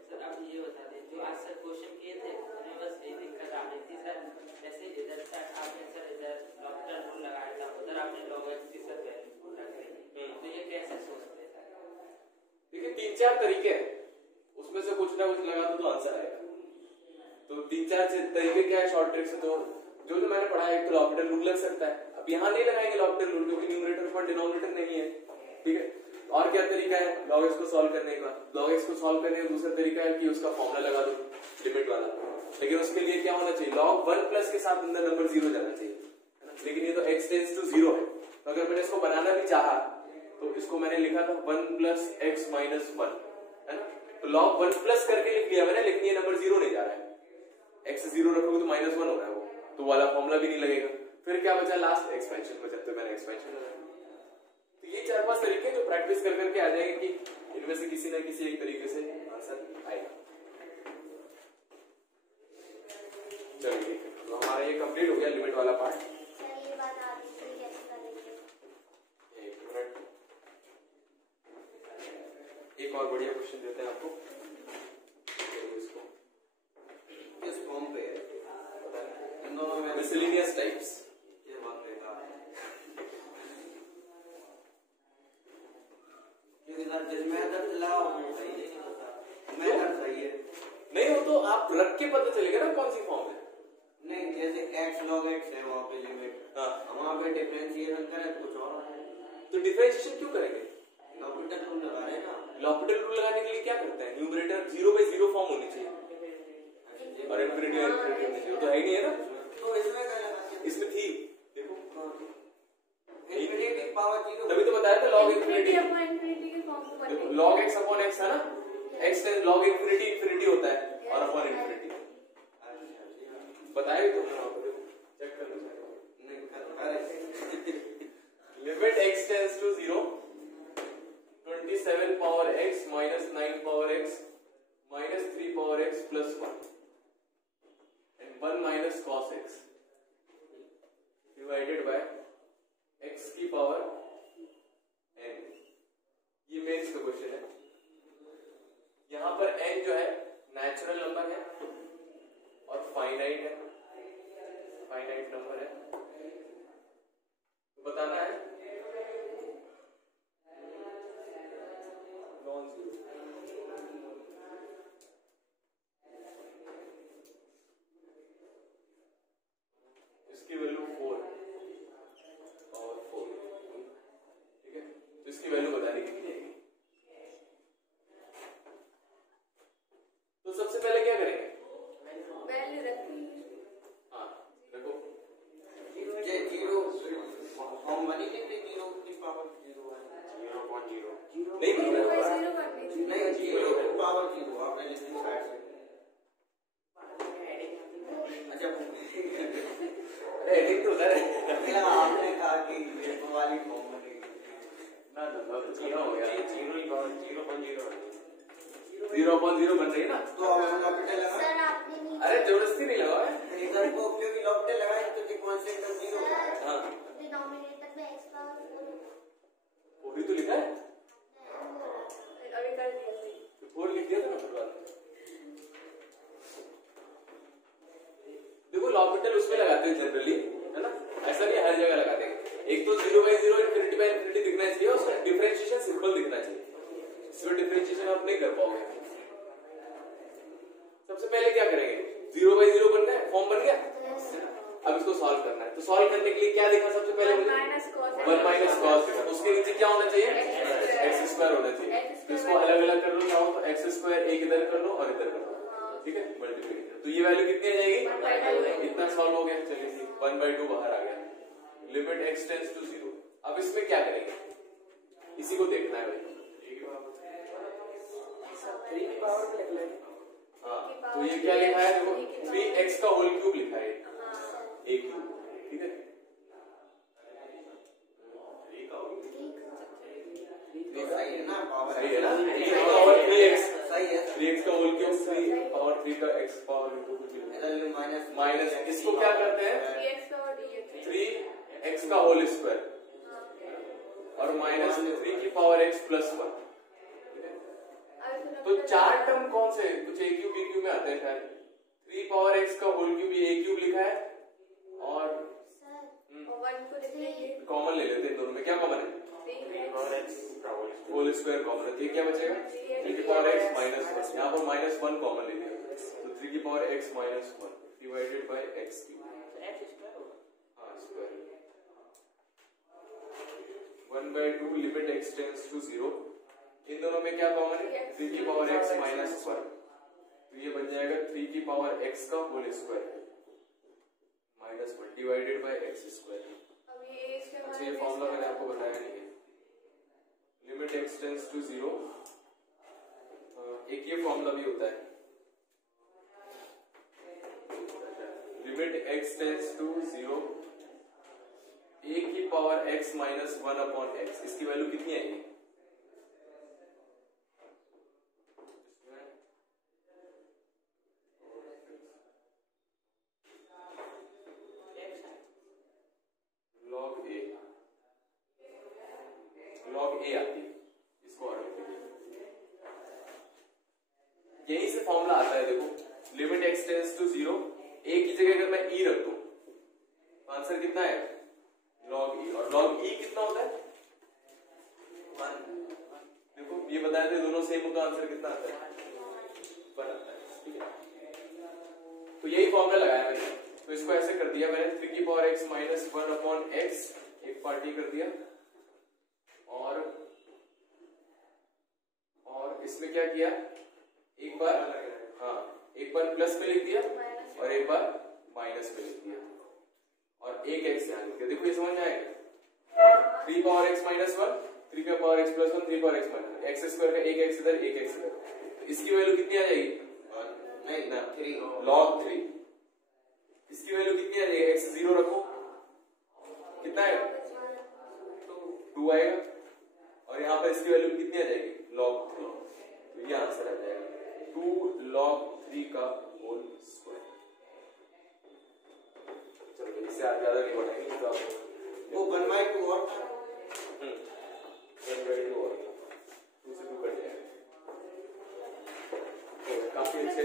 सर आप ये बता दें, जो आज सर क्वेश्चन किए थे उन्हें बस ये दिक्कत आ रही थी सर, जैसे इधर तक आपने सर इधर लॉकडाउन रूल लगाया था, उधर आपने लॉग एक्स की सर वैल्यू रख दी, तो ये कैसे सोचते हैं सर? देखिए 3-4 तरीके हैं, उसमें से कुछ ना कुछ लगा दो तो आंसर आएगा। तो 3-4 तरीके क्या है शॉर्ट ट्रिक से, तो जो मैंने पढ़ा है, एक तो लॉपिटल रूल लग सकता है। अब यहाँ नहीं लगाएंगे लॉपिटल रूल क्योंकि न्यूमरेटर पर डिनोमिनेटर नहीं है, ठीक है। और क्या तरीका है log x को सॉल्व करने का, log x को सॉल्व करने का दूसरा तरीका है कि उसका फॉर्मूला लगा दो लिमिट वाला, लेकिन उसके लिए क्या होना चाहिए, log 1 प्लस के साथ अंदर नंबर 0 जाना चाहिए, लेकिन ये तो x टेंड्स टू 0 है। तो अगर मैंने इसको बनाना भी चाहा तो इसको मैंने लिखा था 1 प्लस x माइनस 1, है ना। तो log 1 प्लस करके लिख लिया मैंने, लेकिन ये नंबर 0 नहीं जा रहा है, x 0 रखोगे तो -1 हो रहा है वो, तो वाला फॉर्मूला भी नहीं लगेगा। फिर क्या बचा, लास्ट एक्सपेंशन बचा, तो मैंने एक्सपेंशन लगाया। तो ये 4-5 तरीके जो प्रैक्टिस कर करके आ जाएंगे कि इनमें से किसी ना किसी एक तरीके से आंसर आएगा। चलिए ठीक है, तो हमारा ये कंप्लीट हो गया लिमिट वाला पार्ट। सर ये बात आप कैसे करेंगे? एक मिनट, एक और बढ़िया क्वेश्चन देते हैं आपको, इसको इस फॉर्म पे मिसलेनियस टाइप्स। ये बहुत बेकार है। क्योंकि सर जिसमें दर्द लगाओ वो सही नहीं होता, मैं दर्द सही है। नहीं हो तो आप रख के पता चलेगा ना कौन सी फॉर्म है। नहीं जैसे x log x है वहाँ पे लिमिट, हाँ वहाँ पे डिफरेंशिएशन करें कुछ और है। तो डिफरेंशिएशन क्यों करेंगे? लॉपिटल रूल लगा रहे हैं ना। लॉपिटल रूल लगाने के लिए क्या करते हैं? न्यूमरेटर 0/0 फॉर्म होनी चाहिए और इनफिनिटी इनफिनिटी होनी चाहिए, तो है ही नहीं है ना। तो इसमें क्या लगा? इसमें थी देखो इनफिनिटी पावर 0, तभी तो बताया था log infinity infinity. Upon infinity के फॉर्म को देखो पढ़ेंगे। log x अपॉन x है ना, x tends log infinity infinity होता है और अपॉन इनफिनिटी बताया ही तो चेक कर लो। नहीं कर limit x tends to 0 27 power x minus 9 power x minus 3 power x plus 1 and 1 minus cos x divided by x की पावर n। ये मेंस का क्वेश्चन है। यहां पर n जो है नेचुरल नंबर है और फाइनाइट है, फाइनाइट नंबर है, तो बताना है नॉन जीरो। इसकी वैल्यू 4 और 4, ठीक है, तो इसकी वैल्यू बताने की कितनी आएगी। तो सबसे पहले क्या करेंगे? वैल्यू रखेंगे। हाँ देखो ये 0 फॉर्म बनी थी 0 की पावर 0 है, 0.0 नहीं बन रहा है। 0 करनी थी। नहीं 0 की पावर 0 आपने लिखी साइड से। अच्छा अरे एडिट तो उधर है मेरा आपने कहा कि ये वाली फॉर्म बनेगी ना ना तो क्या हो गया? 0 की पावर 0.0 0/0 बन रही है ना। तो अब हम लॉपिटल लगा सर आपने नहीं अरे जबरदस्ती नहीं लगा है। इधर को क्योंकि लॉपिटल लगाए तो ये कांस्टेंट 0 है। हाँ डिनोमिनेटर में x पावर 4 वो भी तो लिखा है, अभी कर दिया सही। 4 लिख दिया था ना फिर बाद में। देखो लॉपिटल उसमें लगाते हैं जनरली, है ना, ऐसा नहीं हर जगह लगाते हैं। एक तो 0/0 इनफिनिटी बाय इनफिनिटी दिखना चाहिए, उसका डिफरेंशिएशन सिंपल दिखना चाहिए। इसमें डिफरेंशिएशन आप नहीं कर पाओगे। सबसे पहले क्या करेंगे? 0/0 बन गया, फॉर्म बन गया, अब इसको सॉल्व करना है। तो सॉल्व करने के लिए क्या देखा सबसे पहले मुझे? 1 माइनस कॉस। उसके नीचे क्या होना चाहिए? x² होना चाहिए। तो इसको अलग अलग कर लो, चाहो तो x² एक इधर कर लो और इधर कर लो, ठीक है, मल्टीप्लाई। तो ये वैल्यू कितनी आ जाएगी? इतना सॉल्व हो गया। चलिए जी 1/2 बाहर आ गया। Limit x tends to 0। अब इसमें क्या करेंगे? इसी को देखना है भाई। हाँ तो ये क्या लिखा है? देखो 3x का होल क्यूब लिखा है, a क्यूब, ठीक है। तो सही है ना पावर सही है ना? 3 पावर 3x, सही है 3x का होल क्यूब 3 पावर 3 का x पावर इनटू कुछ भी इधर माइनस माइनस। इसको क्या करते हैं? 3x का और dx 3x का होल स्क्वायर और माइनस 3 की पावर x प्लस 1। तो चार टर्म कौन से? कुछ a क्यूब b क्यूब में आते हैं शायद। 3 पावर x का होल क्यूब ये a क्यूब लिखा है और 1 को लिखेंगे कॉमन ले लेते हैं दोनों में। क्या कॉमन है? 3 और x होल स्क्वायर कॉमन है, तो ये क्या बचेगा? 3 की पावर x माइनस 1। यहाँ पर माइनस 1 कॉमन ले लिया, तो 3 की power x minus 1 divided by x cube. हाँ square 1/2 limit x tends to 0। इन दोनों में क्या कॉमन है? 3 की पावर x माइनस 1। तो ये बन जाएगा 3 की पावर x का whole square minus 1 divided by x square. अब ये इसके अच्छा ये फॉर्मूला मैंने आपको बताया नहीं है। Limit x tends to 0। एक ये फॉर्मूला भी होता है, limit x tends to 0 a की power x minus 1 upon x। इसकी वैल्यू कितनी आएगी? log a आती है। इसको और लिख लीजिए, यहीं से फॉर्मूला आता है। देखो limit x tends to 0, a की जगह अगर मैं e रख दूं आंसर कितना है log e, और log e कितना होता है 1। देखो ये बताए थे दोनों सेम हो तो आंसर कितना आता है 1 आता है। ठीक है, तो यही फॉर्मूला लगाया मैंने, तो इसको ऐसे कर दिया मैंने 3 की power x minus 1 upon x एक पार्टी कर दिया, और इसमें क्या किया, एक बार प्लस में लिख दिया और एक बार माइनस में लिख दिया, और एक x यहाँ लिख दिया। देखो ये समझ में आएगा, 3 पावर x माइनस 1, 3 का power x plus 1, 3 power x minus 1, x square का एक x इधर एक x इधर, तो इसकी वैल्यू कितनी आ जाएगी नहीं ना 3 log 3। इसकी वैल्यू कितनी आ जाएगी, x 0 रखो, कितना है 2 आएगा, और यहाँ पर इसकी वैल्यू कितनी आ जाएगी log 3, तो ये आंसर आ जाएगा 2 log 3 का होल स्क्वायर। चलो इससे ज्यादा नहीं बढ़ाएंगे, तो वो 1/2 और 1/2 और 2 से 2 कट जाएगा, तो काफी अच्छे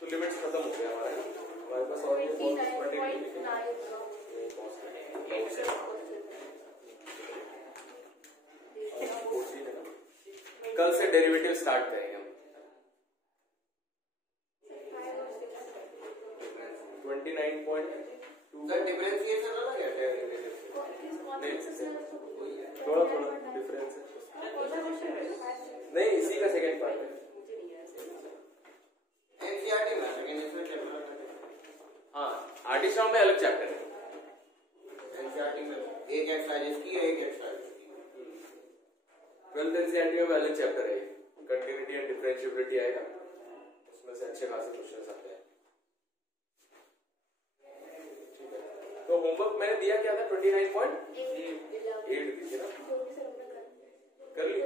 तो लिमिट्स खत्म हो गया हमारे पास, और ये कल से डेरिवेटिव स्टार्ट करेंगे हम। 29.2 का डिफरेंशिएशन अलग है डेरिवेटिव से, थोड़ा डिफरेंस है, नहीं इसी का सेकंड पार्ट है। एनसीईआरटी में लेकिन इसमें चैप्टर हाँ आर्टिस्ट में अलग चैप्टर है, एनसीईआरटी में एक एक्सरसाइज की है, एक एक्सरसाइज की 12th एनसीईआरटी में अलग चैप्टर है, कंटिन्यूटी एंड डिफरेंशिएबिलिटी आएगा, उसमें से अच्छे खासे क्वेश्चंस आते हैं। ठीक है, तो होमवर्क मैंने दिया क्या था 29.8 दीजिए ना, कर लिए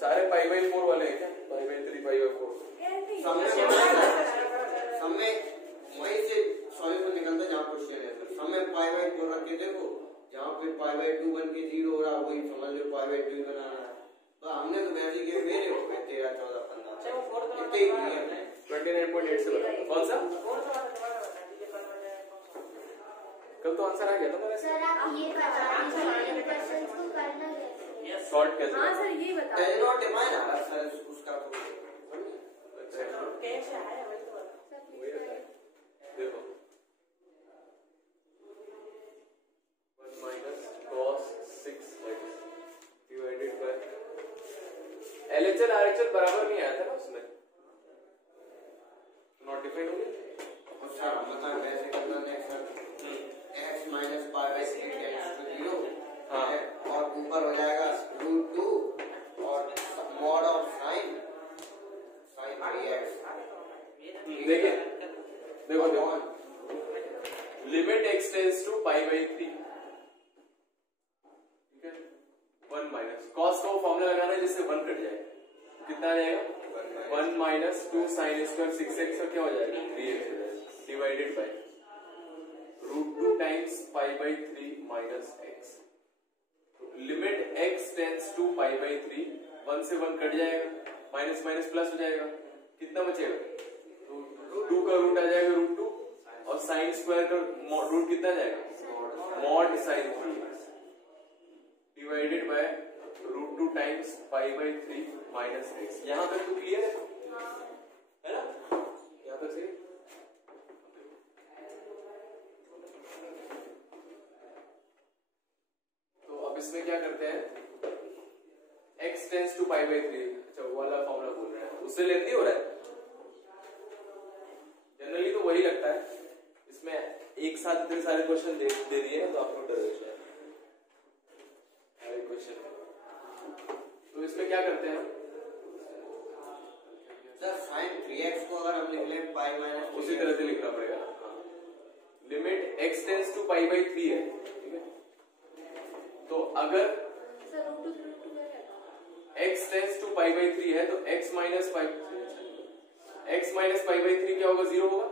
सारे π/4 वाले हैं क्या, π/3 π/4 समय वहीं से सॉल्यूशन निकलता जहाँ क्वेश्चन है, समय π/4 रख के देखो, जहाँ पे π/2 बन के 0 हो रहा वही समझ लो π/2 बनाना है, तो हमने तो वैसे ही मेरे हो गए 13 14 15 इतने ही किए हमने 29.8 से बता। कौन सा कल तो आंसर आ गया था मेरा, सर आप ये बता दीजिए क्वेश्चन को करना कैसे, शॉर्ट कैसे, हाँ सर ये बता कैन नॉट डिफाइन है सर उसका, तो कैसे है वही तो देखो 1 minus cos 6x divided by LHL RHL बराबर नहीं आया था ना उसमें, नॉट डिफाइन हो गया। और सर मतलब वैसे करना next sir x minus π/3 tends to 0, हाँ और ऊपर हो जाएगा √2 और मॉड ऑफ sin 3x। देखिए देखो लिमिट x टेंड्स टू π/3, ठीक है 1 माइनस cos का फॉर्मूला लगाना है जिससे 1 कट जाए, कितना आ जाएगा 1 माइनस 2 sin स्क्वायर 6x का क्या हो जाएगा 3x हो जाएगा, divided by √2 times π/3 minus x। Limit x tends to π/3, 1 से 1 कट जाएगा, माइनस माइनस प्लस हो जाएगा, कितना बचेगा 2 का रूट आ जाएगा √2, और साइन स्क्वायर का रूट कितना जाएगा mod sin 3 divided by √2 times π/3 minus x। यहां तक तो क्लियर है ना, यहां तक सही। तो अब इसमें क्या करते हैं, x टेंड्स टू π/3, अच्छा वो वाला फॉर्मूला बोल रहे हैं, उससे लेंदी हो रहा है, जनरली तो वही लगता है, इसमें एक साथ इतने सारे क्वेश्चन दे दिए तो आपको डर है क्वेश्चन। तो इसमें क्या करते हैं सर sin 3x को अगर हम लिख लें π माइनस उसी तरह से लिखना पड़ेगा, लिमिट x टेंड्स टू π/3 है, ठीक है, तो अगर सर √2 x टेंड्स टू π/3 है तो x माइनस π/3 क्या होगा 0 होगा,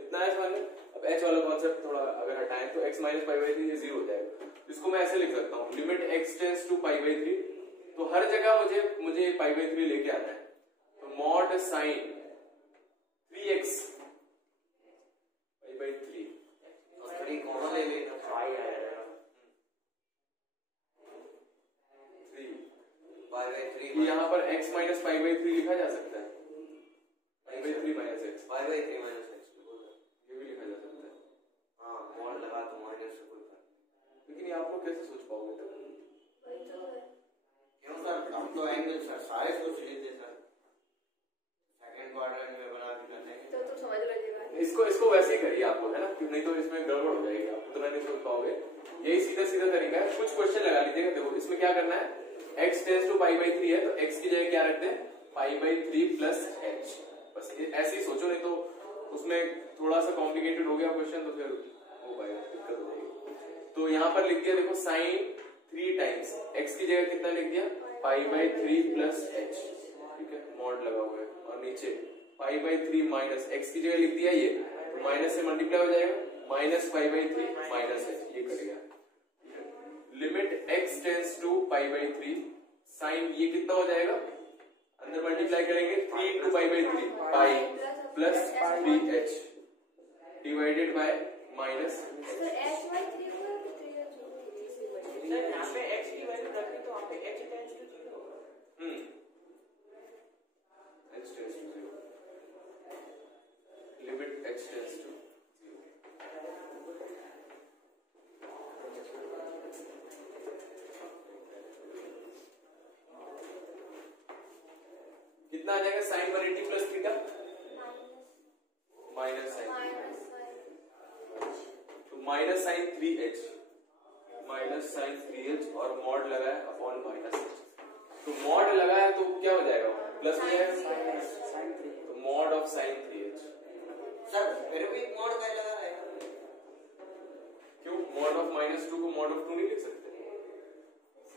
इतना है समझ में। अब h वाला कॉन्सेप्ट थोड़ा अगर हटाएं तो x माइनस π/3 ये 0 हो जाएगा, इसको मैं ऐसे लिख सकता हूँ लिमिट x टेंड्स टू π/3 तो हर जगह मुझे पाई बाई 3 लेके आना है। तो mod sine 3x pi by 3 और 3 कॉमन ले लेना, पाई आएगा 3 पाई बाई 3। तो यहाँ पर x माइनस पाई बाई 3 लिखा जा सकता है, पाई by 3 minus x, pi by 3 minus x ये भी लिखा जा सकता है। हाँ मॉड लगा तो माइनस से कोई फर्क नहीं। लेकिन ये आप लोग कैसे सोच पाओगे तब? क्यों सर, हम तो एंगल सर सारे सोच लेते सर, सेकंड क्वाड्रेंट में बना के करने के। तो समझ लीजिएगा इसको वैसे ही करिए आपको, है ना, क्यों नहीं तो इसमें गड़बड़ हो जाएगी, आप उतना नहीं सोच पाओगे। यही सीधा तरीका है। कुछ क्वेश्चन लगा लीजिएगा। देखो इसमें क्या करना है, x tends to pi by 3 है, तो x की जगह क्या रखते हैं, पाई बाई 3 प्लस h। बस ऐसे ही सोचो, नहीं तो उसमें थोड़ा सा कॉम्प्लिकेटेड हो गया क्वेश्चन तो फिर हो पाएगा, दिक्कत हो जाएगी। तो यहाँ पर लिख दिया, देखो साइन 3 टाइम्स x की जगह कितना लिख दिया, पाई बाई 3 प्लस h, ठीक है, मॉड लगा हुआ है। और नीचे पाई बाई 3 माइनस x की जगह लिख दिया ये, तो माइनस से मल्टीप्लाई हो जाएगा, minus pi by 3 minus h, ये करेगा। Limit x tends to pi by 3 sine ये कितना हो जाएगा, अंदर मल्टीप्लाई करेंगे 3 into pi by 3 pi plus 3h divided by minus. तो h बाई 3 होगा कि 3h होगा? सर यहाँ पे x की वैल्यू रखी तो वहाँ पे h टेंस टू 0 होगा। h tends to 0, limit h tends to 0। कितना आ जाएगा, sine 180 plus theta minus sine, तो minus sine 3h minus sine 3h और मॉड लगा है अपॉन माइनस। तो मॉड लगा है तो क्या हो जाएगा, प्लस हो जाएगा, तो mod of sine 3h। Sir फिर भी मॉड का लगा है, क्यों, मॉड ऑफ माइनस 2 को मॉड ऑफ 2 नहीं लिख सकते?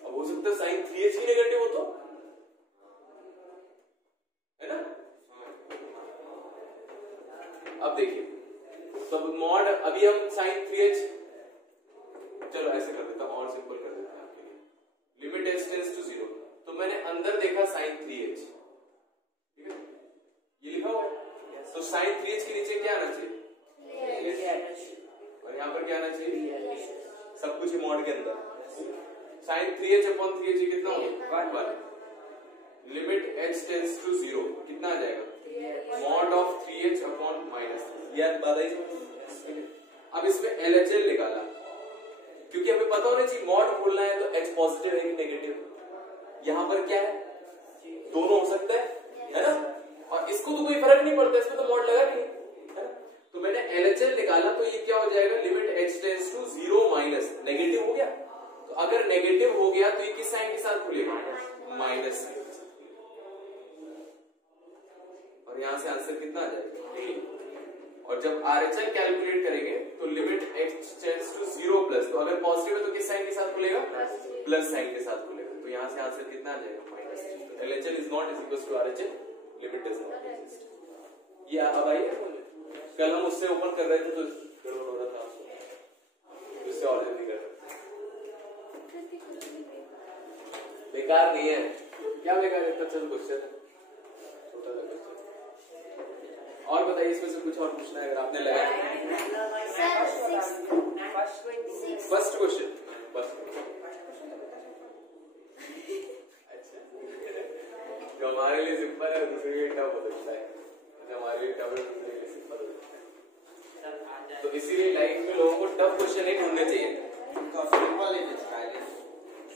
अब हो सकता है साइन 3h ही नेगेटिव हो तो, है ना। अब देखिए, तो मॉड अभी हम साइन 3h, चलो ऐसे कर देता हूं और सिंपल कर देते हैं आपके लिए। लिमिट h टेंस टू 0, तो मैंने अंदर देखा साइन 3h, ठीक है, ये लिखा हुआ है, तो साइन 3h के नीचे क्या आना चाहिए, और यहाँ पर क्या आना चाहिए, सब कुछ मॉड के अंदर। साइन 3h अपॉन 3h कितना होगा, 1। लिमिट h टेंस टू 0 कितना आ जाएगा, mod of 3h upon minus. याद बात आई। अब इसमें LHL निकाला, क्योंकि हमें पता होना चाहिए मॉड बोलना है तो h पॉजिटिव है कि नेगेटिव। यहाँ पर क्या है, दोनों हो सकता है ना, और इसको तो कोई फर्क नहीं पड़ता, इसमें तो मॉड लगा नहीं है ना। तो मैंने LHL निकाला, तो ये क्या हो जाएगा, limit h tends to 0 minus, negative हो गया। तो अगर नेगेटिव हो गया तो ये किस साइन के साथ खुलेगा, माइनस साइन के साथ। और यहां से आंसर कितना आ जाएगा, A। और जब RHL कैलकुलेट करेंगे तो limit h tends to 0 plus, तो अगर पॉजिटिव है तो किस साइन के साथ खुलेगा, प्लस साइन के साथ खुलेगा। तो यहां से आंसर कितना आ जाएगा, माइनस। तो LHL is not is equal to RHL, limit does not exist. ये अब आई है, कल हम उससे ओपन कर रहे थे तो गड़बड़ हो रहा था, उससे और जल्दी कर बेकार नहीं है, क्या बेकार है, अच्छा क्वेश्चन है, छोटा सा क्वेश्चन। और बताइए इसमें से कुछ और पूछना है अगर आपने लगाया। फर्स्ट क्वेश्चन, अच्छा, जो हमारे लिए सिंपल है दूसरे के लिए टफ हो सकता है, जो हमारे लिए टफ है दूसरे के लिए सिंपल हो सकता है। तो इसीलिए लाइफ में लोगों को टफ क्वेश्चन ही ढूंढने चाहिए,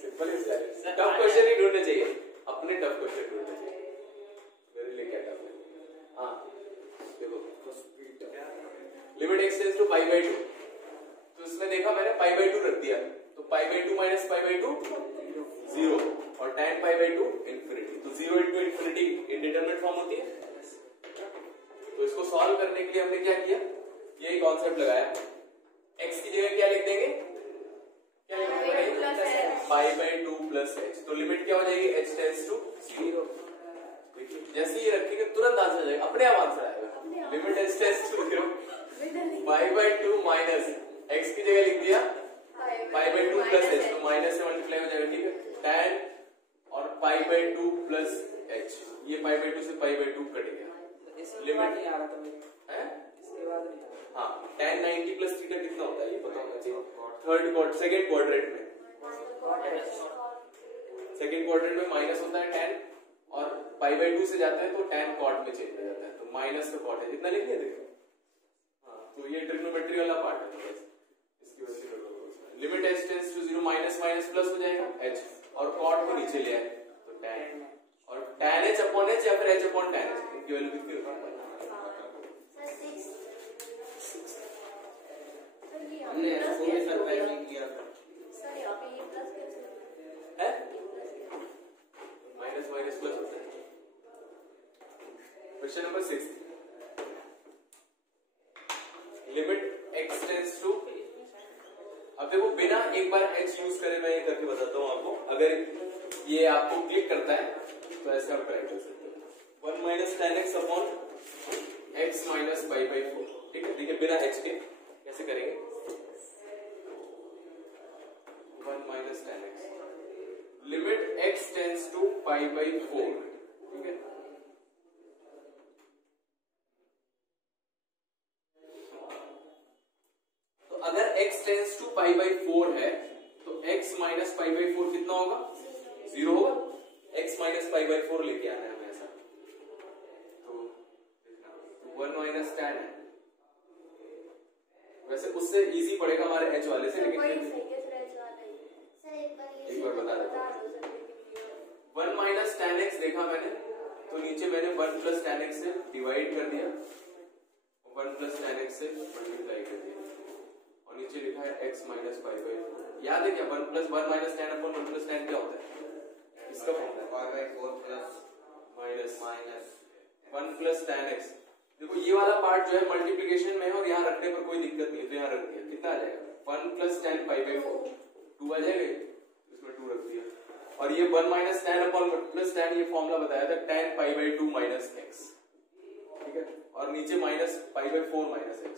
सिंपल ही स्टाइलिश, टफ क्वेश्चन ही ढूंढने चाहिए, अपने टफ क्वेश्चन ढूंढने चाहिए। मेरे लिए क्या टफ है, हाँ देखो, limit x tends to pi by 2, तो इसमें देखा मैंने पाई बाई 2 रख दिया, तो पाई बाई 2 माइनस पाई बाई 2 0, और tan पाई बाई 2 इंफिनिटी, तो 0 इंटू इंफिनिटी इंडिटरमिनेट फॉर्म होती है। तो इसको सॉल्व करने के लिए हमने क्या किया, यही कॉन्सेप्ट लगाया, x की जगह क्या लिख देंगे, क्या लिख देंगे, पाई बाई 2 प्लस h, तो लिमिट क्या हो जाएगी, h टेंस टू 0। जैसे ये रखेंगे तुरंत आंसर आ जाएगा, अपने आप आंसर आएगा, limit h tends to 0, pi by 2 minus x की जगह लिख दिया पाई बाई 2 प्लस h, तो माइनस से मल्टीप्लाई हो जाएगा, ठीक है, tan और π/2 प्लस h, ये π/2 से π/2 कट गया। इसके बाद नहीं आ रहा था भाई, है इसके बाद नहीं आ रहा। हाँ, tan 90 प्लस थीटा कितना होता है ये पता होना चाहिए। थर्ड क्वाड्रेंट, सेकंड क्वाड्रेंट में, सेकंड क्वाड्रेंट में माइनस होता है tan, और π/2 से जाता है तो tan cot में चेंज हो जाता है, तो माइनस का cot है, इतना लिख दिया देखो। हाँ, तो ये ट्रिग्नोमेट्री वाला पार्ट है, तो इसकी वजह से limit h tends to 0 minus minus plus हो जाएगा h, और cot को नीचे ले आए तो tan, और tan h अपॉन h या फिर h अपॉन tan h, इनकी वैल्यू कितनी होगी? हमने इसको भी सर पहले किया था। है माइनस माइनस प्लस होता है। Question number 6, limit x tends to, अब देखो बिना एक बार h यूज करे मैं ये करके बताता हूं आपको, अगर ये आपको क्लिक करता है तो ऐसे आप ट्राई कर सकते हो। 1 minus tan x upon x minus π/4, ठीक है, देखिए बिना h के कैसे करेंगे। 1 minus tan x, limit x tends to π/4, ठीक है। तो अगर x टेंड्स टू π/4 है तो x माइनस π/4 कितना होगा? 0 होगा। x माइनस π/4 लेके आना है हमें ऐसा, तो 1 माइनस tan है, वैसे उससे इजी पड़ेगा हमारे h वाले से, लेकिन एक बार बता देता हूं। 1 माइनस tan x देखा मैंने, तो नीचे मैंने 1 प्लस tan x से डिवाइड कर दिया, 1 प्लस tan x से मल्टीप्लाई कर दिया, और नीचे लिखा है x माइनस π/4। याद है क्या? 1 minus tan upon 1 plus tan क्या होता है? इसका formula π/4 plus minus minus 1 plus tan x। देखो ये वाला पार्ट जो है मल्टीप्लिकेशन में है, और यहाँ रखने पर कोई दिक्कत नहीं है, तो यहाँ रख दिया, कितना आ जाएगा? 1 प्लस tan π/4, 2 आ जाएगा, इसमें 2 रख दिया, और ये 1 minus tan upon plus tan, ये फॉर्मूला बताया था tan π/2 माइनस x, ठीक है, और नीचे माइनस π/4 माइनस x,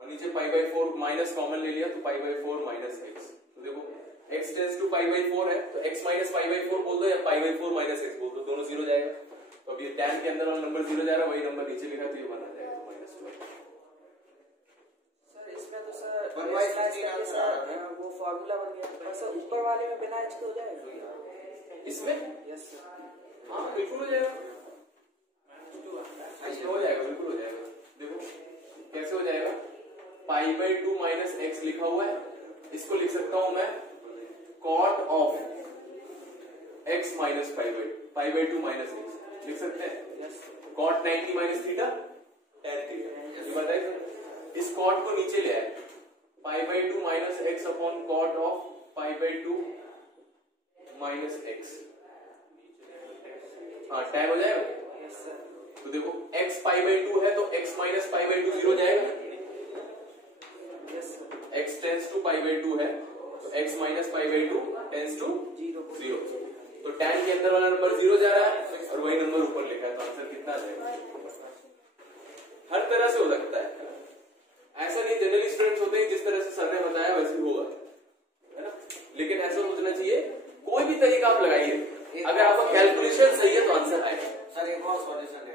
और नीचे π/4 माइनस कॉमन ले लिया तो π/4 माइनस x। तो देखो x टेंड्स टू π/4 है तो x माइनस π/4 बोल दो या π/4 माइनस x बोल दो, दोनों 0 जाएगा। तो अब ये tan के अंदर वाला नंबर 0 जा रहा है, वही नंबर नीचे लिखा तो ये 1 आ जाएगा, -12। सर इसमें तो सर 1/16 आंसर आ रहा है। वो फार्मूला बन गया, बस ऊपर वाले में बिना h के हो जाएगा इसमें यस सर। हाँ बिल्कुल हो जाएगा, इसमें हो जाएगा, बिल्कुल हो जाएगा। देखो कैसे हो जाएगा, π/2 माइनस x लिखा हुआ है, इसको लिख सकता हूं मैं cot of x minus π/2 minus x लिख सकते हैं। cot 90 minus theta tan theta, ये बताइए। इस cot को नीचे ले आए, π/2 minus x upon cot of π/2 minus x, हाँ tan हो जाएगा। Yes sir. तो देखो x π/2 है तो x माइनस π/2 0 जाएगा, yes sir. x tends to π/2 है तो x माइनस π/2 टेंड्स टू 0, तो tan के अंदर वाला नंबर 0 जा रहा है और वही नंबर ऊपर लिखा है, तो आंसर कितना आ जाएगा? हर तरह से हो सकता है, ऐसा नहीं जनरली स्टूडेंट्स होते हैं जिस तरह से सर ने बताया वैसे होगा, है ना, लेकिन ऐसा सोचना चाहिए कोई भी तरीका आप लगाइए, अगर आपका कैलकुलेशन सही है तो आंसर आएगा। सर एक और सॉल्यूशन है,